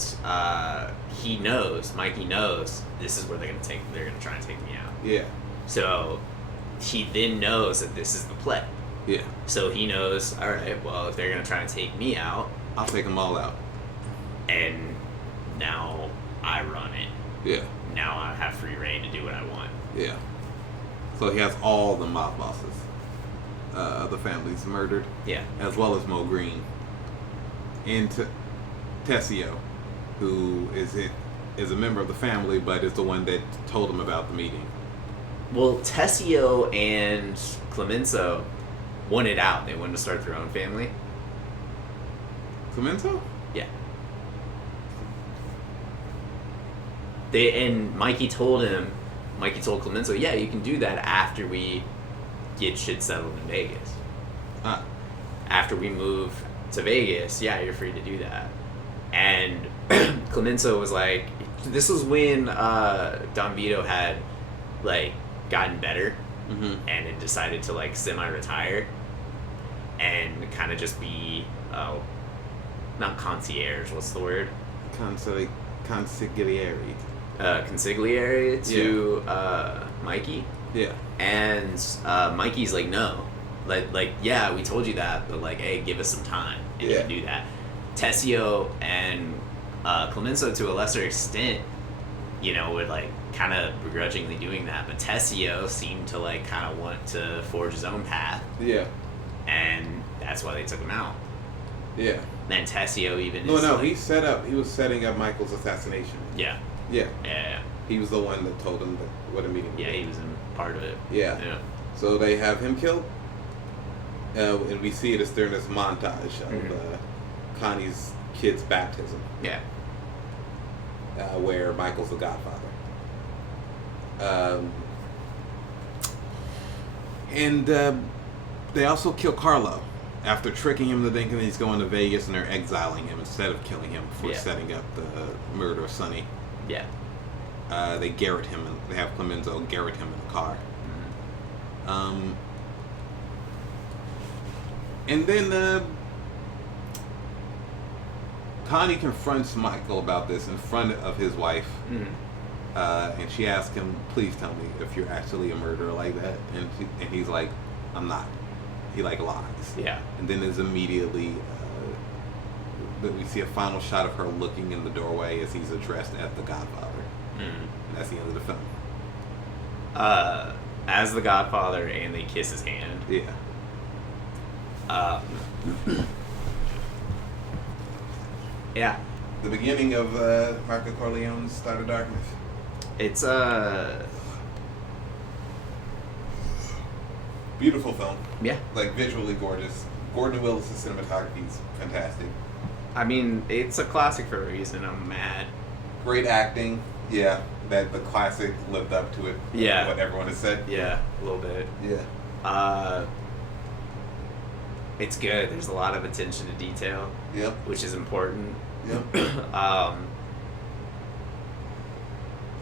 Mikey knows this is where they're gonna try and take me out. Yeah. So he then knows that this is the play. Yeah. So he knows, all right, well, if they're gonna try and take me out, I'll take them all out. and now I run it. Yeah. Now I have free reign to do what I want. Yeah. So he has all the mob bosses of the families murdered, Yeah. as well as Mo Green. And Tessio, who is a member of the family, but is the one that told him about the meeting. Well, Tessio and Clemenzo wanted out. They wanted to start their own family. Clemenzo? Yeah. Mikey told Clemenzo, yeah, you can do that after we get shit settled in Vegas. After we move to Vegas, yeah, you're free to do that. And Clemenzo was like, this was when Don Vito had like gotten better, and had decided to like semi-retire and kind of just be not concierge, what's the word? Consigliere. Consigliere to Mikey. Yeah. And Mikey's like, no, like yeah, we told you that, but like, hey, give us some time and you can do that. Tessio and Clemenzo, to a lesser extent, would like kind of begrudgingly doing that, but Tessio seemed to like kind of want to forge his own path. Yeah. And that's why they took him out. Yeah. And Tessio even No, like, he was setting up Michael's assassination. Yeah. Yeah. Yeah. He was the one that told him what a meeting was. Yeah, he was in part of it. Yeah. Yeah. So they have him killed, and we see it as during this montage of Connie's kid's baptism. Yeah. Where Michael's the Godfather. And they also kill Carlo after tricking him to thinking he's going to Vegas, and they're exiling him instead of killing him for setting up the murder of Sonny. Yeah. They garrot him, and they have Clemenzo garrot him in the car. And then Connie confronts Michael about this in front of his wife, and she asks him, "Please tell me if you're actually a murderer like that." And he's like, "I'm not." He like lies. Yeah. And then there's immediately that we see a final shot of her looking in the doorway as he's addressed as the Godfather. And that's the end of the film. As the Godfather, and they kiss his hand. Yeah. Yeah. The beginning of Michael Corleone's Start of Darkness. It's Beautiful film. yeah. Like, visually gorgeous. Gordon Willis' cinematography is fantastic. I mean, it's a classic for a reason. I'm mad. Great acting. Yeah, that the classic lived up to it. Yeah. What everyone has said. Yeah, a little bit. Yeah. It's good. There's a lot of attention to detail, Yep. which is important. Yep.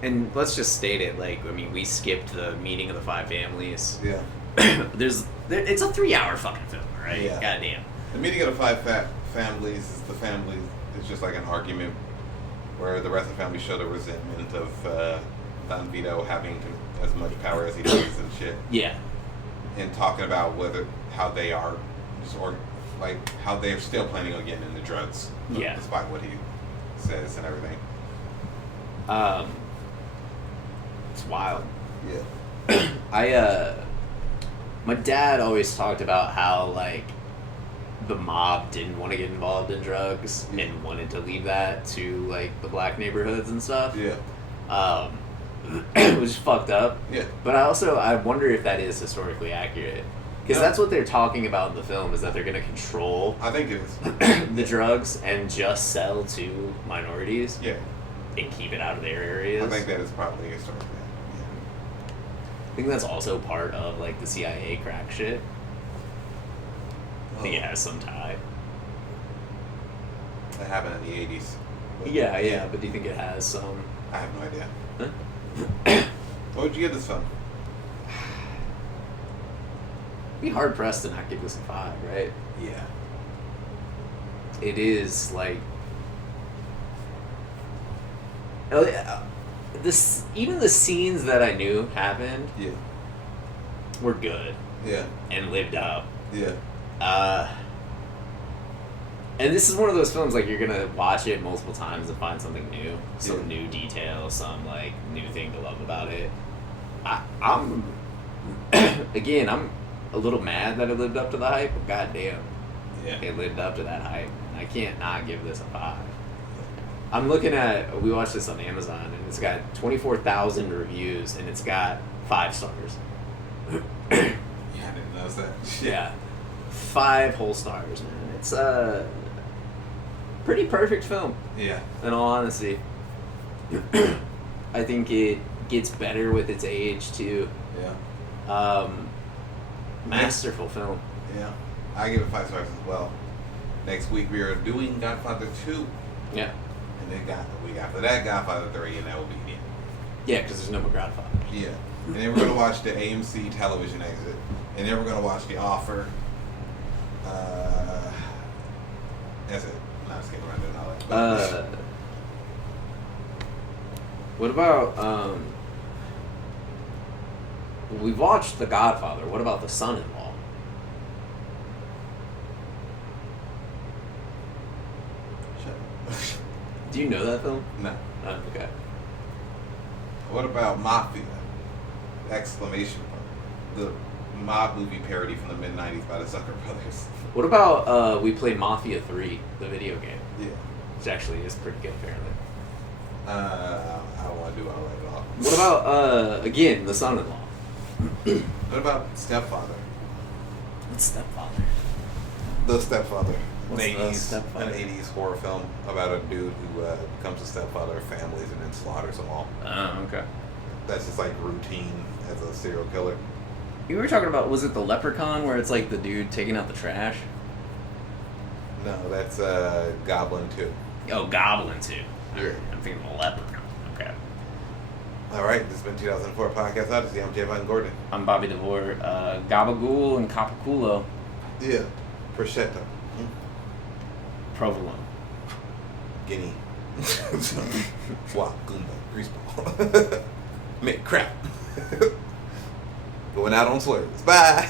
And let's just state it. Like, I mean, we skipped the meeting of the 5 families. Yeah. It's a 3-hour fucking film, right? Yeah. Goddamn. The meeting of the 5 families is the family. It's just like an argument where the rest of the family show the resentment of Don Vito having as much power as he does and shit, Yeah. and talking about how they are, or like how they're still planning on getting into drugs, Yeah. despite what he says and everything. It's wild. Yeah. My dad always talked about how, like, the mob didn't want to get involved in drugs and wanted to leave that to, like, the black neighborhoods and stuff. Yeah. Which is fucked up. Yeah. But I wonder if that is historically accurate. Because that's what they're talking about in the film, is that they're going to control I think it is. the drugs and just sell to minorities Yeah. and keep it out of their areas. I think that is probably a story. I think that's also part of, like, the CIA crack shit. I think it has some tie. That happened in the 80s. Yeah, but do you think it has some? I have no idea. Huh? What would you give this film? Be hard pressed to not give this a 5, right? Yeah. It is like this. Even the scenes that I knew happened Yeah. were good Yeah. and lived up. Yeah. And this is one of those films, like, you're gonna watch it multiple times and find something new, some Yeah. new detail, some, like, new thing to love about it. I'm again, I'm a little mad that it lived up to the hype, but goddamn, Yeah. it lived up to that hype. I can't not give this a 5. I'm looking at, we watched this on Amazon, and it's got 24,000 reviews, and it's got 5 stars. Yeah, I didn't notice that. Yeah, 5 whole stars, man. It's a pretty perfect film, Yeah. in all honesty. I think it gets better with its age too. Yeah. Masterful film. Yeah. I give it 5 stars as well. Next week we are doing Godfather 2. Yeah, And then the week after that, Godfather 3, and that will be the end. yeah, because there's no more Godfather. Yeah. And then we're going to watch the AMC television exit. And then we're going to watch The Offer. That's it. I'm not skipping around doing all that. What about we've watched The Godfather. What about The Son-in-Law? Shut Do you know that film? up. No. Oh, okay. What about Mafia? Exclamation point. The mob movie parody from the mid-90s by the Zucker brothers. What about we played Mafia 3, the video game, Yeah. which actually is pretty good apparently. I don't want to do all that at all. What about again, The Son-in-Law? What about Stepfather? What's Stepfather? The Stepfather. What's An The 80s, Stepfather? An 80s horror film about a dude who becomes a stepfather of families and then slaughters them all. Oh, okay. That's just like routine as a serial killer. You were talking about, was it the Leprechaun where it's like the dude taking out the trash? No, that's Goblin 2. Oh, Goblin 2. Yeah. I'm thinking the Leprechaun. Okay. All right, this has been 2004 Podcast Odyssey. I'm Javon Gordon. I'm Bobby DeVore. Gabagool and Capaculo. Yeah. Prosciutto. Provolone. Guinea. Wah, Goomba. Greaseball. Man, crap. Going out on slurs. Bye.